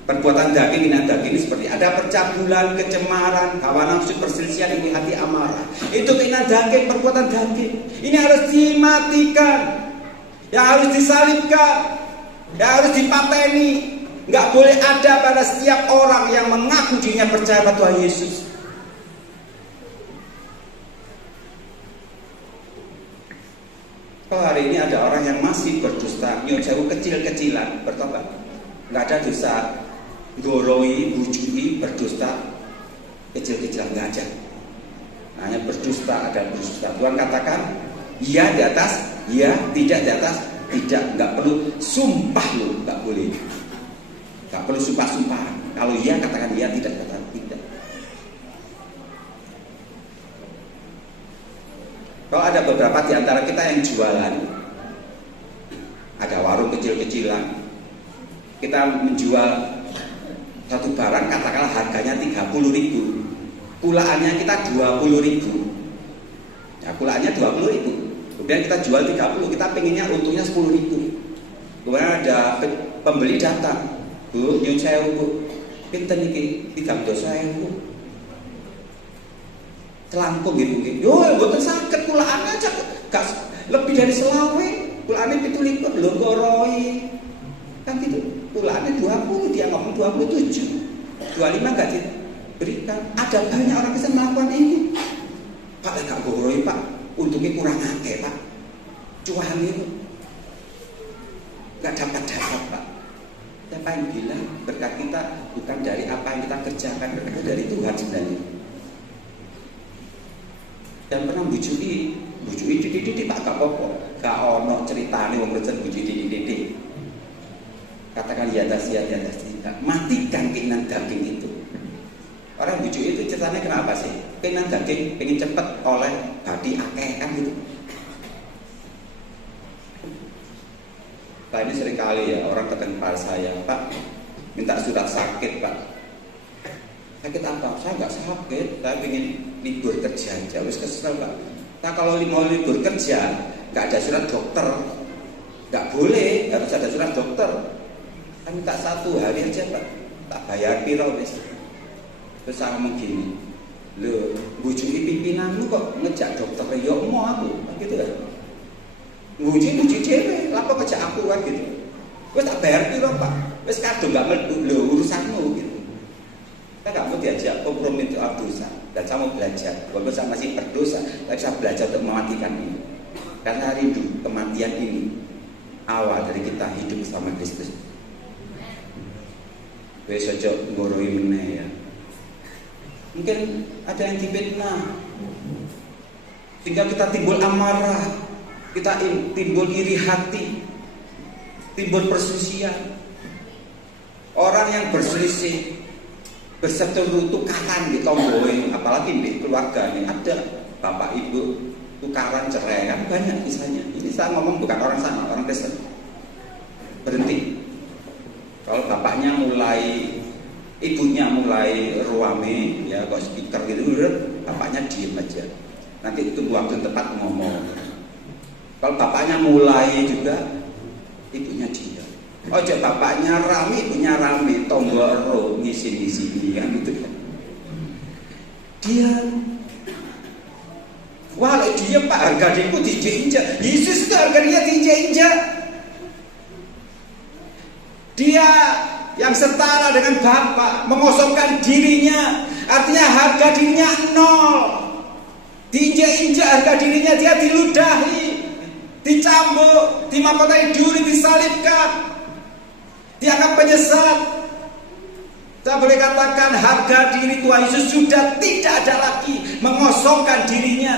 Perbuatan daging, keinginan daging ini seperti ada percabulan, kecemaran, hawa nafsu, perselisihan, iri hati, amarah. Itu keinginan daging, perbuatan daging. Ini harus dimatikan, yang harus disalibkan, yang harus dipateni. Nggak boleh ada pada setiap orang yang mengaku dirinya percaya pada Tuhan Yesus. Kalau hari ini ada orang yang masih berdusta, nyuruh kecil-kecilan, bertobat, nggak ada dosa, goroi, bujui, berdusta, kecil-kecilan, nggak ada. Hanya berdusta, ada berdusta. Tuhan katakan, iya di atas, iya, tidak di atas, tidak, nggak perlu sumpah loh, nggak boleh. Gak perlu sumpah-sumpahan. Kalau iya katakan iya, tidak katakan tidak. Kalau ada beberapa di antara kita yang jualan, ada warung kecil-kecilan, kita menjual satu barang, katakanlah harganya 30.000, pulaannya kita 20.000. Ya, pulaannya 20.000. Kemudian kita jual 30, kita pengennya untungnya 10.000. Kemudian ada pembeli datang, Bu, nyun sewu Bu, pinten iki 30.000. Celangkung gitu. Yo, mboten saged kulaane aja gak lebih dari selawe. Kulaane 17 lho goroi. Kan gitu. Kulaane 20, dia ngomong 27. 25 enggak diberikan. Ada banyak orang yang melakukan ini. Pak gak goroi, Pak. Untungnya kurang akeh, Pak. Cuan itu enggak dapat, Pak. Siapa yang bilang berkat kita bukan dari apa yang kita kerjakan, berkat dari Tuhan sebenarnya. Dan pernah bujui titik Pak gak apa-apa, gak ono ceritane wong Kristen bujui titik. Katakan ya das, matikan keinginan daging itu. Orang bujui itu ceritanya kenapa sih? Keinginan daging pengen cepet oleh badi akeh kan gitu. Nah, ini seringkali ya orang tekan kepala saya, Pak minta surat sakit Pak. Sakit apa? Saya nggak sakit, saya ingin libur kerja aja. Wis kesel Pak. Nah kalau mau libur kerja nggak ada surat dokter, nggak boleh, harus ada surat dokter. Kan minta 1 hari aja Pak, tak bayar piro wis. Terus saya ngomong gini, lho bujuki pimpinanmu kok ngejak dokter, ya mau aku, gitu kan? Muji cewek, lapor kerja aku kan gitu. Wes tak bayar piro Pak, wes kadung gak meledu lho urusanmu gitu. Kita gak mau diajak kompromi soal dosa. Dan saya mau belajar, walaupun saya masih berdosa, tapi saya belajar untuk mematikan ini. Karena rindu kematian ini awal dari kita hidup bersama Kristus. Wes ojo ngoroi meneh ya. Mungkin ada yang difitnah, sehingga kita timbul amarah. Kita timbul iri hati, timbul perselisihan. Orang yang berselisih, berseteru, tukaran di tomboy, apalagi di keluarga ini ada bapak ibu tukaran cerai kan banyak misalnya. Ini saya ngomong bukan orang sana, orang Kristen. Berhenti. Kalau bapaknya ibunya mulai ruame, ya kok speaker gitu, bapaknya diem aja. Nanti itu waktu tepat ngomong. Kalau bapaknya mulai juga, ibunya diam. Ojo bapaknya rame, ibunya rame, tombol ngisi-ngisi kan gitu kan. Dia walau dia Pak harga diriku diinjak. Yesus itu harga dia diinjak. Dia yang setara dengan Bapa, mengosongkan dirinya, artinya harga dirinya nol. Diinjak-injak harga dirinya, dia diludahi, dicambuk, dimahkotai duri, disalibkan, dianggap penyesat. Kita boleh katakan harga diri Tuhan Yesus sudah tidak ada lagi, mengosongkan dirinya.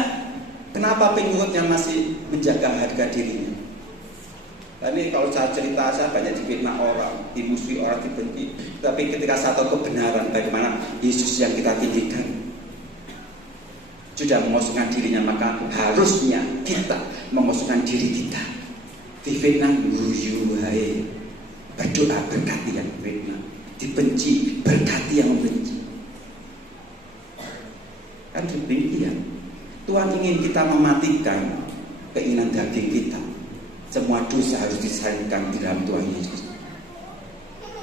Kenapa pengikutnya masih menjaga harga dirinya? Ini kalau saya cerita, saya banyak difitnah orang, dimusuhi orang, dibenci. Tapi ketika saya tahu kebenaran bagaimana Yesus yang kita tinggikan sudah mengosongkan dirinya, maka harusnya kita mengosongkan diri kita. Difitnah, hai, berdoa berkati yang fitnah, dibenci berkati yang membenci. Kan demikian. Tuhan ingin kita mematikan keinginan daging kita. Semua dosa harus disalibkan di dalam Tuhan Yesus.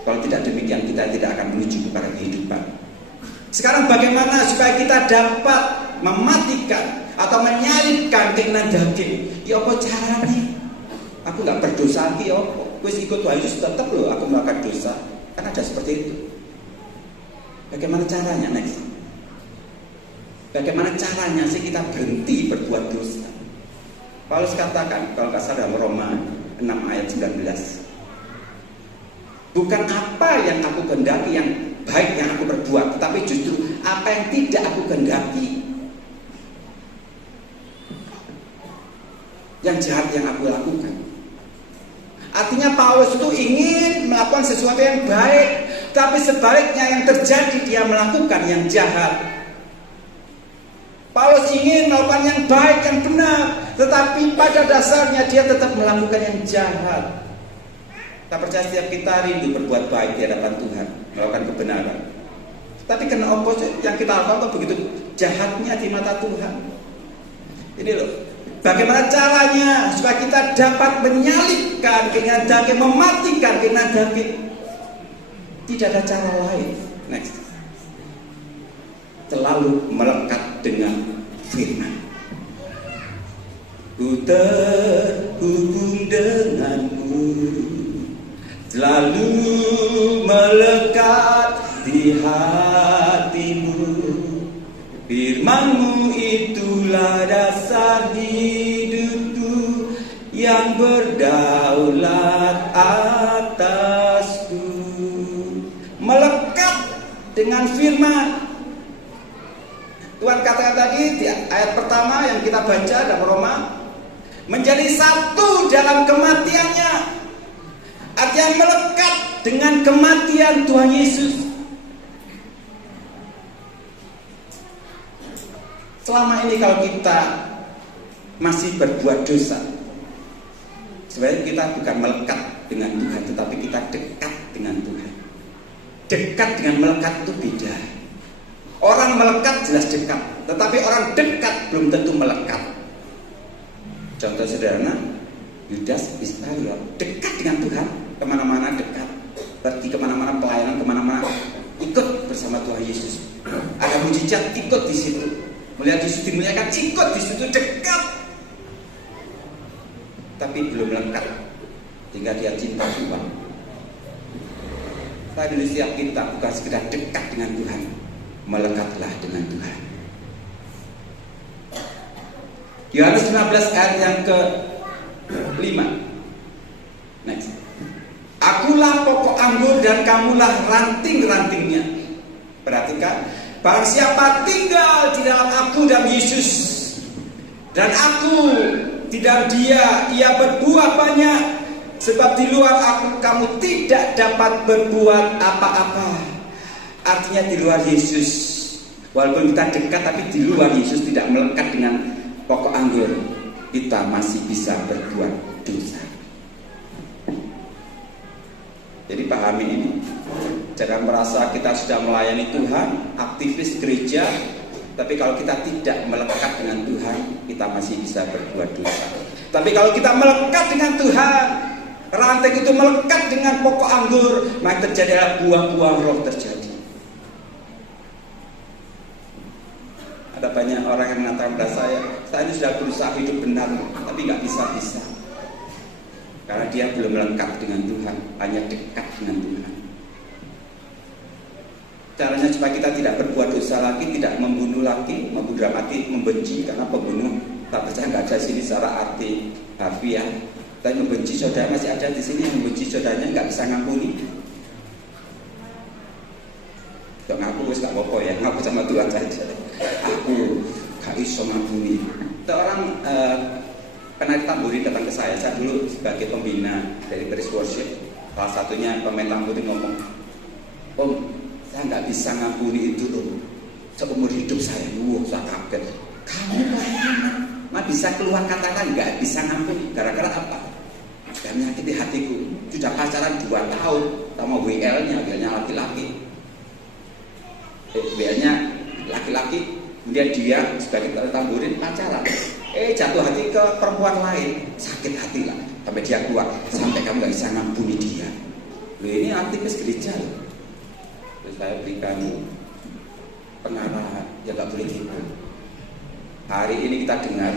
Kalau tidak demikian, kita tidak akan menuju kepada kehidupan. Sekarang bagaimana supaya kita dapat mematikan atau menyalibkan keinginan daging? Ya apa caranya? Aku nggak berdosa lagi, ya apa? Wis ikut Tuhan Yesus tetap loh aku melakukan dosa. Kan ada seperti itu. Bagaimana caranya next? Bagaimana caranya sih kita berhenti berbuat dosa? Paulus katakan, kalau nggak salah dalam Roma 6 ayat 19, bukan apa yang aku kehendaki yang baik yang aku berbuat, tetapi justru apa yang tidak aku kehendaki, yang jahat yang aku lakukan. Artinya Paulus itu ingin melakukan sesuatu yang baik, tapi sebaliknya yang terjadi dia melakukan yang jahat. Paulus ingin melakukan yang baik, yang benar, tetapi pada dasarnya dia tetap melakukan yang jahat. Tak percaya setiap kita rindu berbuat baik di hadapan Tuhan, melakukan kebenaran. Tapi karena opposite yang kita lakukan begitu jahatnya di mata Tuhan. Ini loh, bagaimana caranya supaya kita dapat menyalibkan keinginan daging, mematikan keinginan daging? Tidak ada cara lain. Next. Selalu melekat dengan firman. Ku terhubung denganmu, selalu melekat di hatimu. Firman-Mu itulah dasar hidupku yang berdaulat atasku. Melekat dengan firman. Tuhan katakan tadi di ayat pertama yang kita baca dalam Roma, menjadi satu dalam kematiannya. Artinya melekat dengan kematian Tuhan Yesus. Selama ini kalau kita masih berbuat dosa, sebenarnya kita bukan melekat dengan Tuhan, tetapi kita dekat dengan Tuhan. Dekat dengan melekat itu beda. Orang melekat jelas dekat, tetapi orang dekat belum tentu melekat. Contoh sederhana, Yudas Iskariot dekat dengan Tuhan, kemana-mana dekat, pergi kemana-mana pelayanan, kemana-mana ikut bersama Tuhan Yesus. Ada mujizat ikut di situ, melihat Yesus dimuliakan ikut di situ, dekat, tapi belum lekat, hingga dia cinta Tuhan. Tapi setiap kita bukan sekedar dekat dengan Tuhan, melekatlah dengan Tuhan. Yohanes 15 ayat yang ke-5. Next. Akulah pokok anggur dan kamulah ranting-rantingnya. Perhatikan, barang siapa tinggal di dalam aku dan Yesus, dan aku di dalam dia, ia berbuah banyak. Sebab di luar aku kamu tidak dapat berbuat apa-apa. Artinya di luar Yesus, walaupun kita dekat, tapi di luar Yesus tidak melekat dengan pokok anggur, kita masih bisa berbuat dosa. Jadi pahami ini. Jangan merasa kita sudah melayani Tuhan, aktivis gereja, Tapi kalau kita tidak melekat dengan Tuhan, kita masih bisa berbuat dosa. Tapi kalau kita melekat dengan Tuhan, ranting itu melekat dengan pokok anggur, maka terjadilah buah-buah roh terjadi. Ada banyak orang yang mengatakan pada saya ini sudah berusaha hidup benar, tapi nggak bisa-bisa. Karena dia belum melekat dengan Tuhan, hanya dekat dengan Tuhan. Caranya supaya kita tidak berbuat dosa lagi, tidak membunuh lagi, membunuh mati, membenci. Karena pembunuh, tak percaya nggak ada sini secara arti harfiah. Tapi membenci saudara masih ada di sini, yang membenci saudaranya nggak bisa ngampuni. Tidak ngaku, wes nggak apa-apa ya, ngaku sama Tuhan saja. Aku gak bisa ngampuni. Ada orang penari tamburin datang ke saya dulu sebagai pembina dari Praise Worship. Salah satunya pemain tamburin ngomong, Om, saya nggak bisa ngampuni itu Om. Seumur hidup saya, saya kaget. Kamu mah bisa keluar kata lain nggak bisa ngampuni. Gara-gara apa? Gak menyakiti hatiku. Sudah pacaran 2 tahun sama WL-nya laki-laki. WL-nya laki-laki, kemudian dia sebagai tamburin pacaran. Jatuh hati ke perempuan lain, sakit hati lah. Sampai dia keluar, sampai kamu gak bisa ngampuni dia. Loh, ini aktivis gereja loh. Terus saya berikan pengarahan, ya gak boleh gitu. Hari ini kita dengar,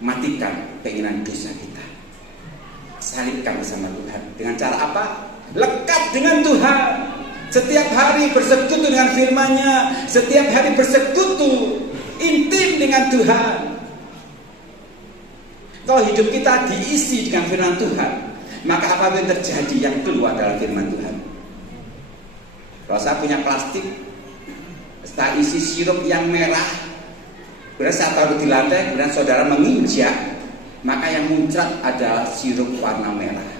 matikan keinginan dosa kita, salibkan bersama Tuhan. Dengan cara apa? Lekat dengan Tuhan. Setiap hari bersekutu dengan firman-Nya, setiap hari bersekutu intim dengan Tuhan. Kalau hidup kita diisi dengan firman Tuhan, maka apa yang terjadi yang keluar adalah firman Tuhan. Kalau saya punya plastik, setelah isi sirup yang merah, kemudian saya taruh di lantai, kemudian saudara menginjak, maka yang muncrat adalah sirup warna merah.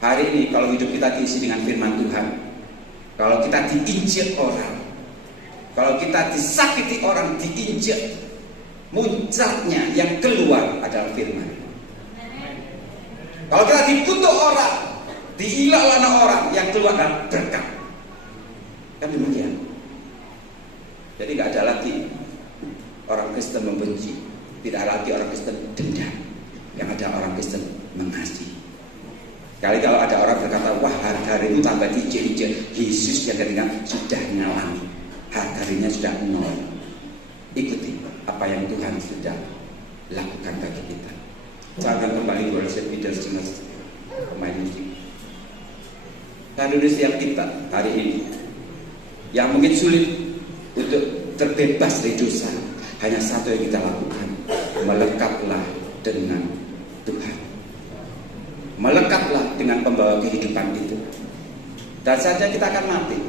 Hari ini kalau hidup kita diisi dengan firman Tuhan, kalau kita diinjak orang, kalau kita disakiti orang, diinjak, muncratnya yang keluar adalah firman. Kalau kita dikutuk orang, diilalana orang, yang keluar adalah berkat. Kan demikian. Jadi gak ada lagi orang Kristen membenci, tidak ada lagi orang Kristen dendam, yang ada orang Kristen mengasihi. Kali kalau ada orang berkata, wah harga itu tambah dicek-cek, Yesus yang ketika sudah ngalami, harganya sudah 0. Ikuti apa yang Tuhan sudah lakukan bagi kita. Saya akan kembali worship leader dengan pemain musik. Indonesia kita hari ini yang mungkin sulit untuk terbebas dari dosa, hanya satu yang kita lakukan, melekatlah dengan Tuhan. Melekatlah dengan pembawa kehidupan itu. Dan saja kita akan mati,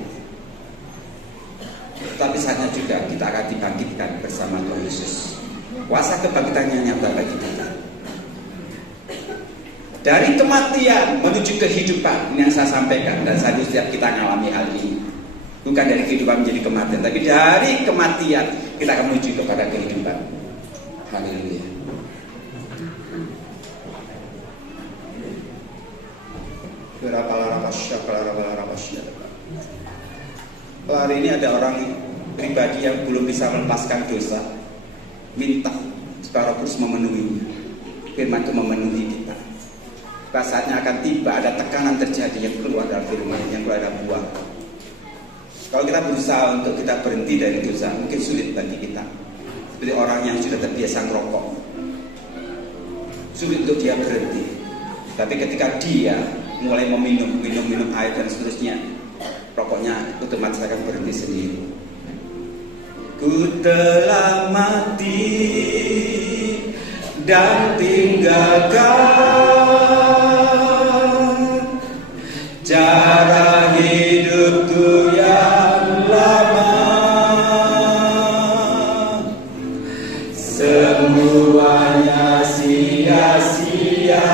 tapi saatnya juga kita akan dibangkitkan bersama Tuhan Yesus. Kuasa kebangkitannya nyata bagi kita. Dari kematian menuju kehidupan, ini yang saya sampaikan. Dan saat setiap kita mengalami hal ini, bukan dari kehidupan menjadi kematian, tapi dari kematian kita akan menuju kepada kehidupan. Haleluya. Hari ini ada orang pribadi yang belum bisa melepaskan dosa, minta supaya Roh Kudus memenuhinya. Firman itu memenuhi kita. Saatnya akan tiba, ada tekanan terjadi yang keluar dari firman, yang keluar dari buah. Kalau kita berusaha untuk kita berhenti dari dosa, mungkin sulit bagi kita. Seperti orang yang sudah terbiasa merokok, sulit untuk dia berhenti. Tapi ketika dia mulai minum air dan seterusnya, rokoknya otomatis akan berhenti sendiri. Ku telah mati dan tinggalkan cara hidupku yang lama, semuanya sia-sia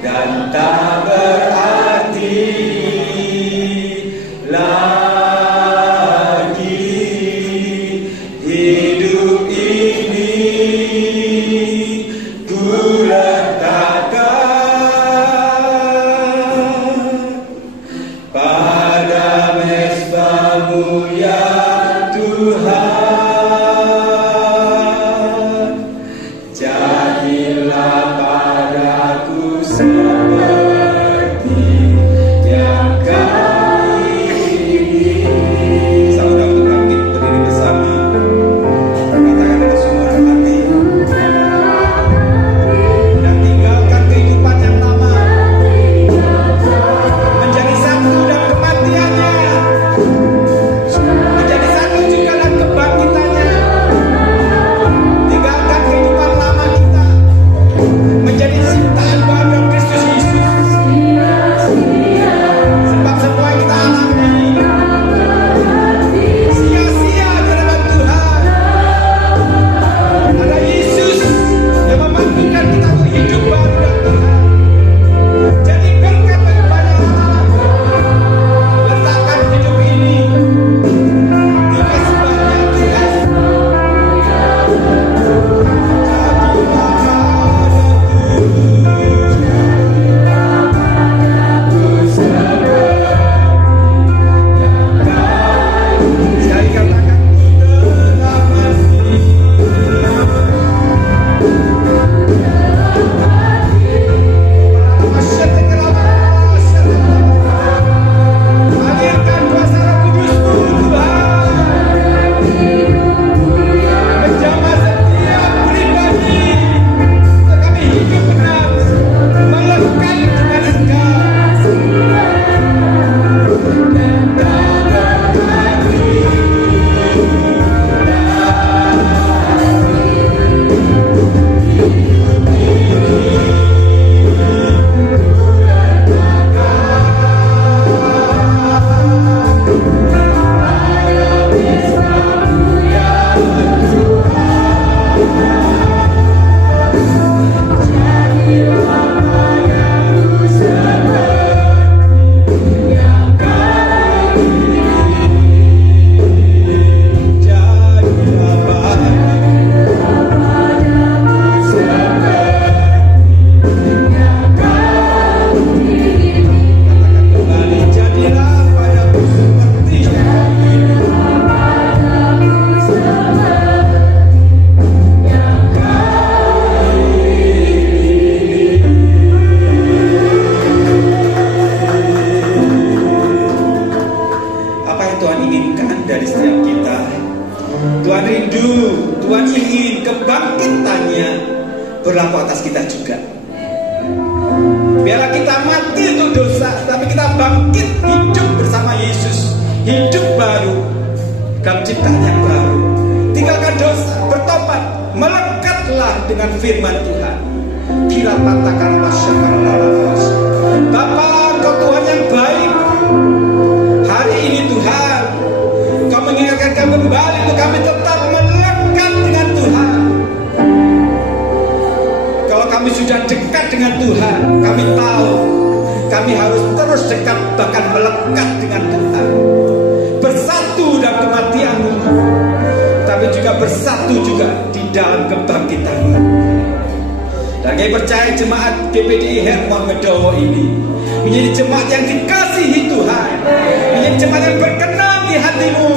dan tak berarti lagi hidup ini. Ku letakkan pada mezbamu ya Tuhan ingin kebangkitannya berlaku atas kita juga. Biarlah kita mati untuk dosa, tapi kita bangkit hidup bersama Yesus, hidup baru, dalam ciptaan yang baru. Tinggalkan dosa, bertobat, melekatlah dengan firman Tuhan. Kira patahkan masyarakat. Bapa, Engkau Tuhan yang baik. Hari ini Tuhan, Kau mengingatkan kami kembali untuk kami tetap melekat dengan Tuhan. Kalau kami sudah dekat dengan Tuhan, kami tahu kami harus terus dekat, bahkan melekat dengan Tuhan. Bersatu dalam kematian-Mu, tapi juga bersatu juga di dalam kebangkitan-Mu. Dan kami percaya jemaat GPDI Hermon Medowo ini menjadi jemaat yang dikasihi Tuhan, menjadi jemaat yang berkenan di hati-Mu,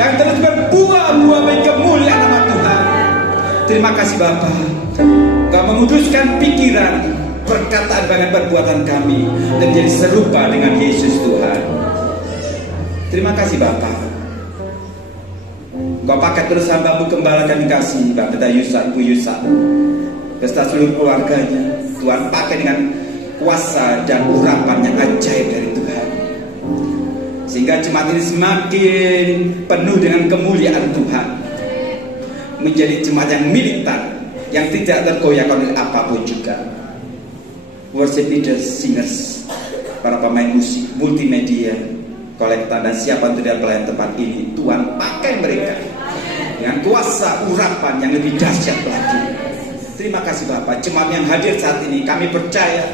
yang terus berbuah-buah bagi kemuliaan nama Tuhan. Terima kasih Bapa, Kau menguduskan pikiran, perkataan dan perbuatan kami dan menjadi serupa dengan Yesus Tuhan. Terima kasih Bapa. Kau pakai terus hamba-Mu gembala kami kasih, Bapak Pendeta Yusak, Bu Yusak, beserta seluruh keluarganya. Tuhan pakai dengan kuasa dan urapan yang ajaib dari Tuhan, sehingga jemaat ini semakin penuh dengan kemuliaan Tuhan, menjadi jemaat yang militan, yang tidak tergoyahkan oleh apapun juga. Worship leaders, singers, para pemain musik, multimedia, kolektor dan siapa untuk dalam pelayan tempat ini, Tuhan pakai mereka dengan kuasa urapan yang lebih dahsyat lagi. Terima kasih Bapak. Jemaat yang hadir saat ini, kami percaya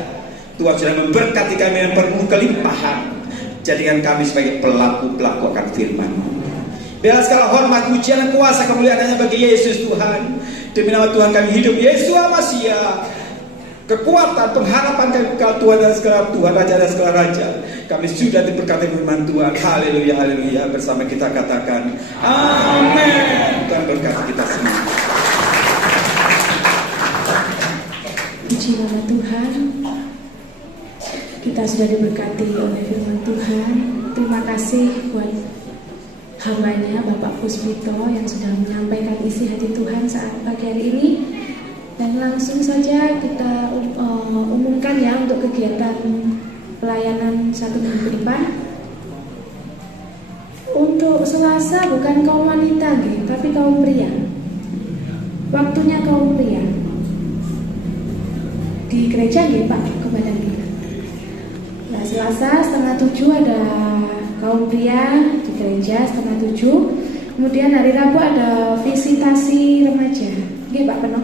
Tuhan sudah memberkati kami dengan penuh kelimpahan. Jadikan kami sebagai pelaku-pelaku akan firman-Mu. Biarlah segala hormat, pujian dan kuasa kemuliaan hanya bagi Yesus Tuhan. Demi nama Tuhan kami hidup, Yesus Masiah. Kekuatan, pengharapan kami kepada Tuhan dan segala Tuhan, Raja dan segala Raja. Kami sudah diberkati firman Tuhan. Haleluya, haleluya. Bersama kita katakan amin. Tuhan berkati kita semua. Puji nama Tuhan. Kita sudah diberkati oleh firman Tuhan. Terima kasih buat hambanya Bapak Puspito yang sudah menyampaikan isi hati Tuhan saat pagi hari ini. Dan langsung saja kita umumkan ya untuk kegiatan pelayanan 1 minggu ke depan. Untuk Selasa bukan kaum wanita tapi kaum pria. Waktunya kaum pria. Di gereja Pak kepada kita. Nah, Selasa 6:30 ada kaum pria di gereja 6:30. Kemudian hari Rabu ada visitasi remaja. Nggih Pak Peno.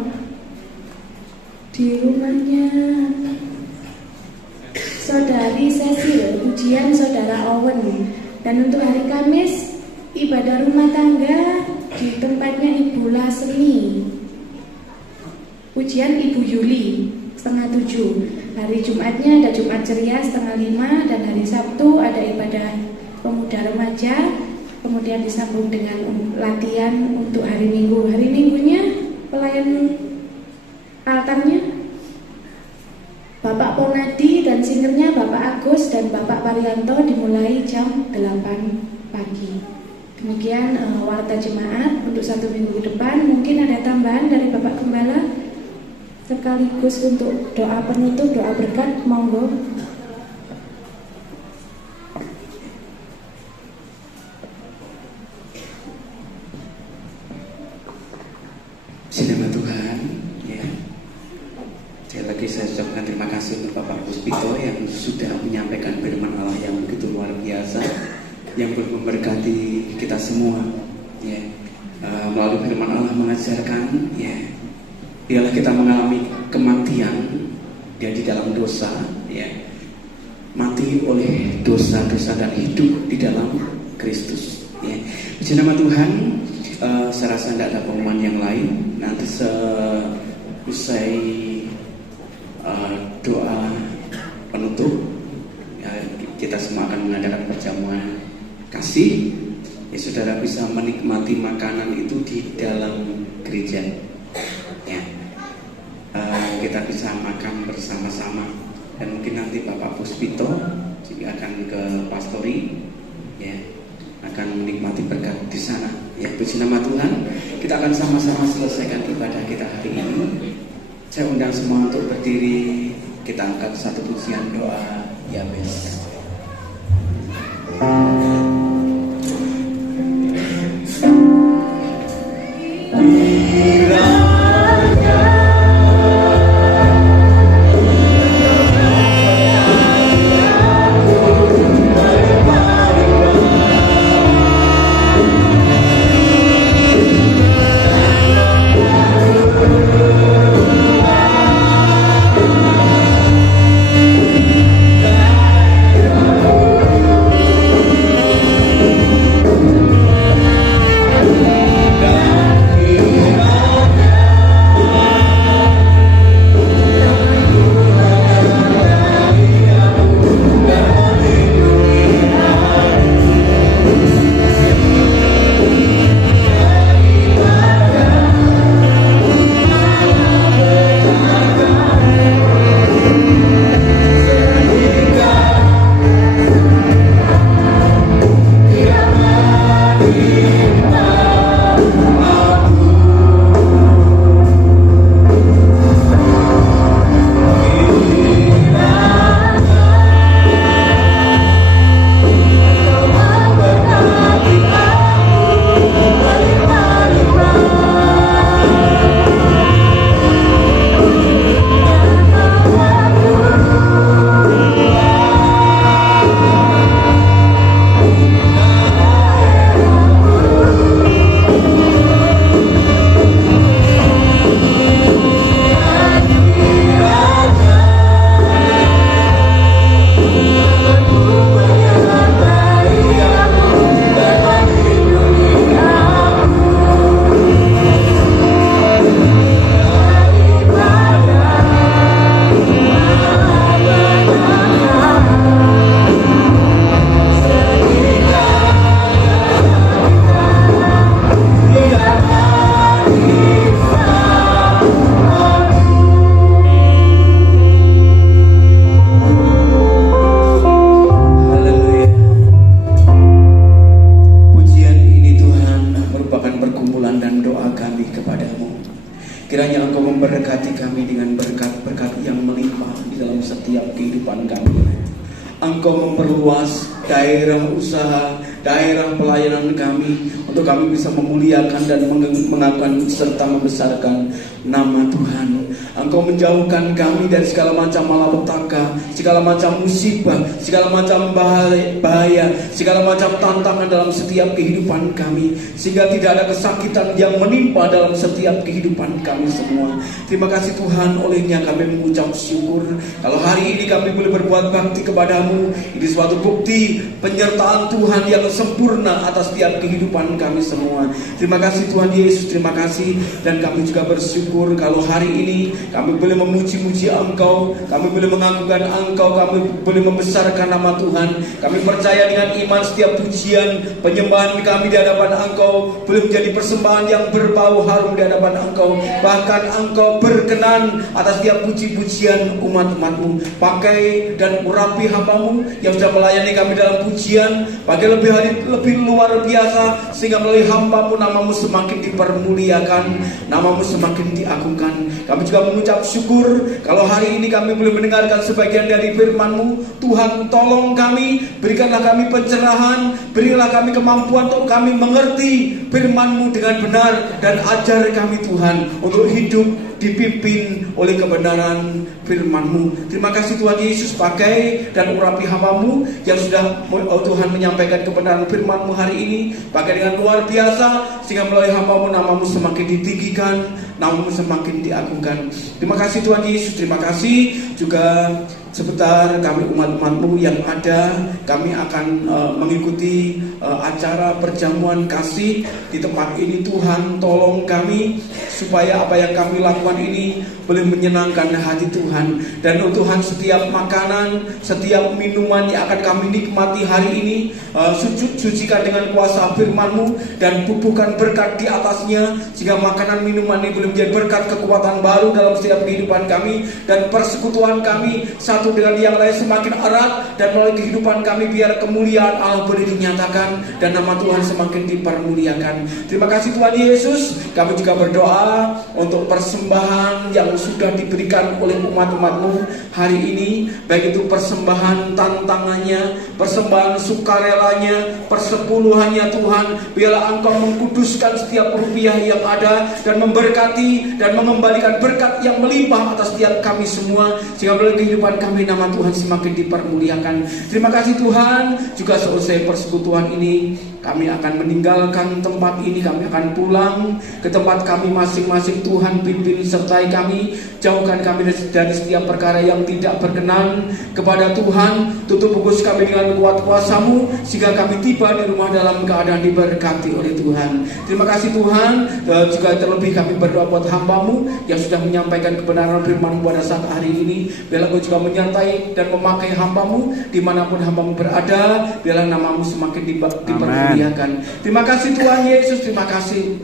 Di rumahnya Saudari Cecil, ujian Saudara Owen. Dan untuk hari Kamis ibadah rumah tangga di tempatnya Ibu Lasmi. Ujian Ibu Yuli 6:30. Hari Jumatnya ada Jumat Ceria 4:30. Dan hari Sabtu ada ibadah pemuda remaja. Kemudian disambung dengan latihan untuk hari Minggu. Hari Minggunya pelayan altarnya Bapak Ponadi dan singernya Bapak Agus dan Bapak Parianto dimulai jam 8 pagi. Demikian warta jemaat untuk 1 minggu ke depan. Mungkin ada tambahan dari Bapak Gembala sekaligus untuk doa penutup, doa berkat, monggo. Nama Tuhan, ya. Sekali lagi saya ucapkan terima kasih untuk Bapak Puspito yang sudah menyampaikan firman Allah yang begitu luar biasa, yang memberkati kita semua, ya. Melalui firman Allah mengajarkan, ya, biarlah kita mengalami kematian dia di dalam dosa, ya, mati oleh dosa-dosa dan hidup di dalam Kristus, ya. Puji nama Tuhan. Saya rasa tidak ada pengumuman yang lain. Nanti selesai doa penutup, ya, kita semua akan mengadakan perjamuan kasih. Ya, saudara bisa menikmati makanan itu di dalam gereja. Ya, kita bisa makan bersama-sama. Dan mungkin nanti Bapak Puspito juga akan ke pastori, ya, akan menikmati berkat di sana. Ya, puji nama Tuhan. Kita akan sama-sama selesaikan ibadah kita hari ini. Saya undang semua untuk berdiri. Kita angkat satu pujian doa Yabes. Kiranya Engkau memberkati kami dengan berkat-berkat yang melimpah di dalam setiap kehidupan kami. Engkau memperluas daerah usaha, daerah pelayanan kami, untuk kami bisa memuliakan dan mengagungkan serta membesarkan nama Tuhan. Engkau menjauhkan kami dari segala macam malapetaka, segala macam musibah, segala macam bahaya, segala macam tantangan dalam setiap kehidupan kami, sehingga tidak ada kesakitan yang menimpa dalam setiap kehidupan kami semua. Terima kasih Tuhan, olehnya kami mengucap syukur. Kalau hari ini kami boleh berbuat bakti kepadamu, ini suatu bukti penyertaan Tuhan yang sempurna atas setiap kehidupan kami semua. Terima kasih Tuhan Yesus, terima kasih. Dan kami juga bersyukur kalau hari ini kami boleh memuji-muji Engkau, kami boleh mengagungkan Engkau, kami boleh membesarkan nama Tuhan. Kami percaya dengan iman setiap pujian, penyembahan kami di hadapan Engkau boleh menjadi persembahan yang berbau harum di hadapan Engkau. Bahkan Engkau berkenan atas setiap puji-pujian umat-umat-Mu. Pakai dan urapi hamba-Mu yang sudah melayani kami dalam pujian, pakai lebih luar biasa, sehingga melalui hamba-Mu nama-Mu semakin dipermuliakan, nama-Mu semakin diagungkan. Kami juga mengucap syukur kalau hari ini kami boleh mendengarkan sebagian dari firman-Mu. Tuhan, tolong kami, berikanlah kami pencerahan, berilah kami kemampuan untuk kami mengerti firman-Mu dengan benar, dan ajar kami Tuhan untuk hidup dipimpin oleh kebenaran firman-Mu. Terima kasih Tuhan Yesus, pakai dan urapi hamba-Mu yang sudah Tuhan menyampaikan kebenaran firman-Mu hari ini. Pakai dengan luar biasa, sehingga melalui hamba-Mu nama-Mu semakin ditinggikan, nama-Mu semakin diagungkan. Terima kasih Tuhan Yesus, terima kasih juga. Sebentar kami umat-umat-Mu yang ada, kami akan mengikuti acara perjamuan kasih di tempat ini. Tuhan, tolong kami supaya apa yang kami lakukan ini boleh menyenangkan hati Tuhan. Dan Tuhan, setiap makanan, setiap minuman yang akan kami nikmati hari ini, sucikan dengan kuasa firman-Mu dan bubuhkan berkat di atasnya, sehingga makanan minuman ini boleh menjadi berkat kekuatan baru dalam setiap kehidupan kami dan persekutuan kami satu satu dengan yang lain semakin erat, dan melalui kehidupan kami biar kemuliaan Allah boleh dinyatakan dan nama Tuhan semakin dipermuliakan. Terima kasih Tuhan Yesus. Kami juga berdoa untuk persembahan yang sudah diberikan oleh umat-umat-Mu hari ini, baik itu persembahan tantangannya, persembahan sukarelanya, persepuluhannya Tuhan. Biarlah Engkau mengkuduskan setiap rupiah yang ada dan memberkati dan mengembalikan berkat yang melimpah atas setiap kami semua, sehingga melalui kehidupan kami nama Tuhan semakin dipermuliakan. Terima kasih Tuhan. Juga selesai persekutuan ini, kami akan meninggalkan tempat ini, kami akan pulang ke tempat kami masing-masing. Tuhan pimpin sertai kami, jauhkan kami dari setiap perkara yang tidak berkenan kepada Tuhan. Tutup bungkus kami dengan kuat kuasa-Mu, sehingga kami tiba di rumah dalam keadaan diberkati oleh Tuhan. Terima kasih Tuhan. Juga terlebih kami berdoa buat hamba-Mu yang sudah menyampaikan kebenaran firman pada saat hari ini. Biarlah Engkau juga menyertai dan memakai hamba-Mu dimanapun hamba-Mu berada. Biarlah nama-Mu semakin dipermuliakan. Terima kasih Tuhan Yesus. Terima kasih.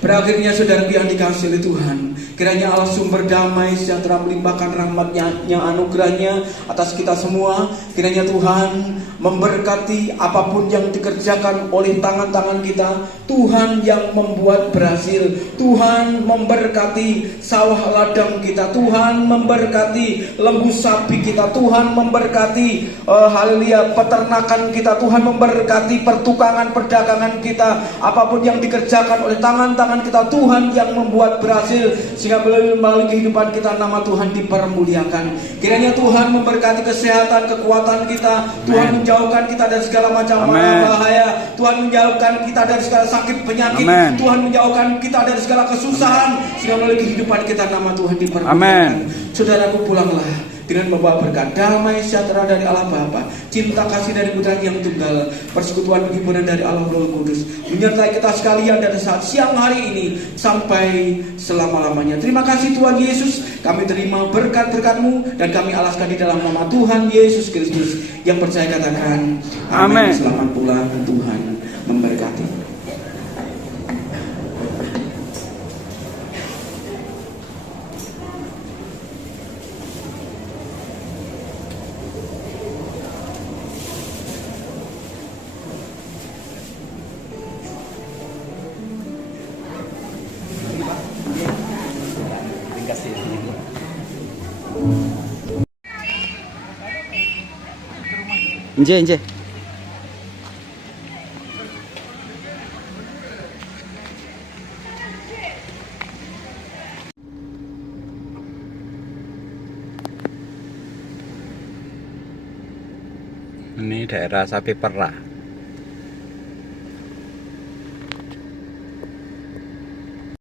Berakhirnya saudara yang dikasih oleh Tuhan, kiranya Allah sumber damai sejahtera melimpahkan rahmat-Nya, anugerah-Nya atas kita semua. Kiranya Tuhan memberkati apapun yang dikerjakan oleh tangan-tangan kita. Tuhan yang membuat berhasil. Tuhan memberkati sawah ladang kita. Tuhan memberkati lembu sapi kita. Tuhan memberkati haleluya peternakan kita. Tuhan memberkati pertukangan perdagangan kita. Apapun yang dikerjakan oleh tangan-tangan kita, Tuhan yang membuat berhasil, sehingga melalui kehidupan kita nama Tuhan dipermuliakan. Kiranya Tuhan memberkati kesehatan, kekuatan kita. Tuhan menjauhkan kita dari segala macam bahaya. Tuhan menjauhkan kita dari segala sakit penyakit. Tuhan menjauhkan kita dari segala kesusahan, sehingga melalui kehidupan kita nama Tuhan dipermuliakan. Saudaraku, pulanglah dengan membawa berkat damai sejahtera dari Allah Bapa, cinta kasih dari Putra yang tunggal, persekutuan penghiburan dari Allah Roh Kudus menyertai kita sekalian dari saat siang hari ini sampai selama-lamanya. Terima kasih Tuhan Yesus. Kami terima berkat-berkat-Mu dan kami alaskan di dalam nama Tuhan Yesus Kristus. Yang percaya katakan amin. Selamat pulang, Tuhan memberkati. Nje. Ini daerah sapi perah.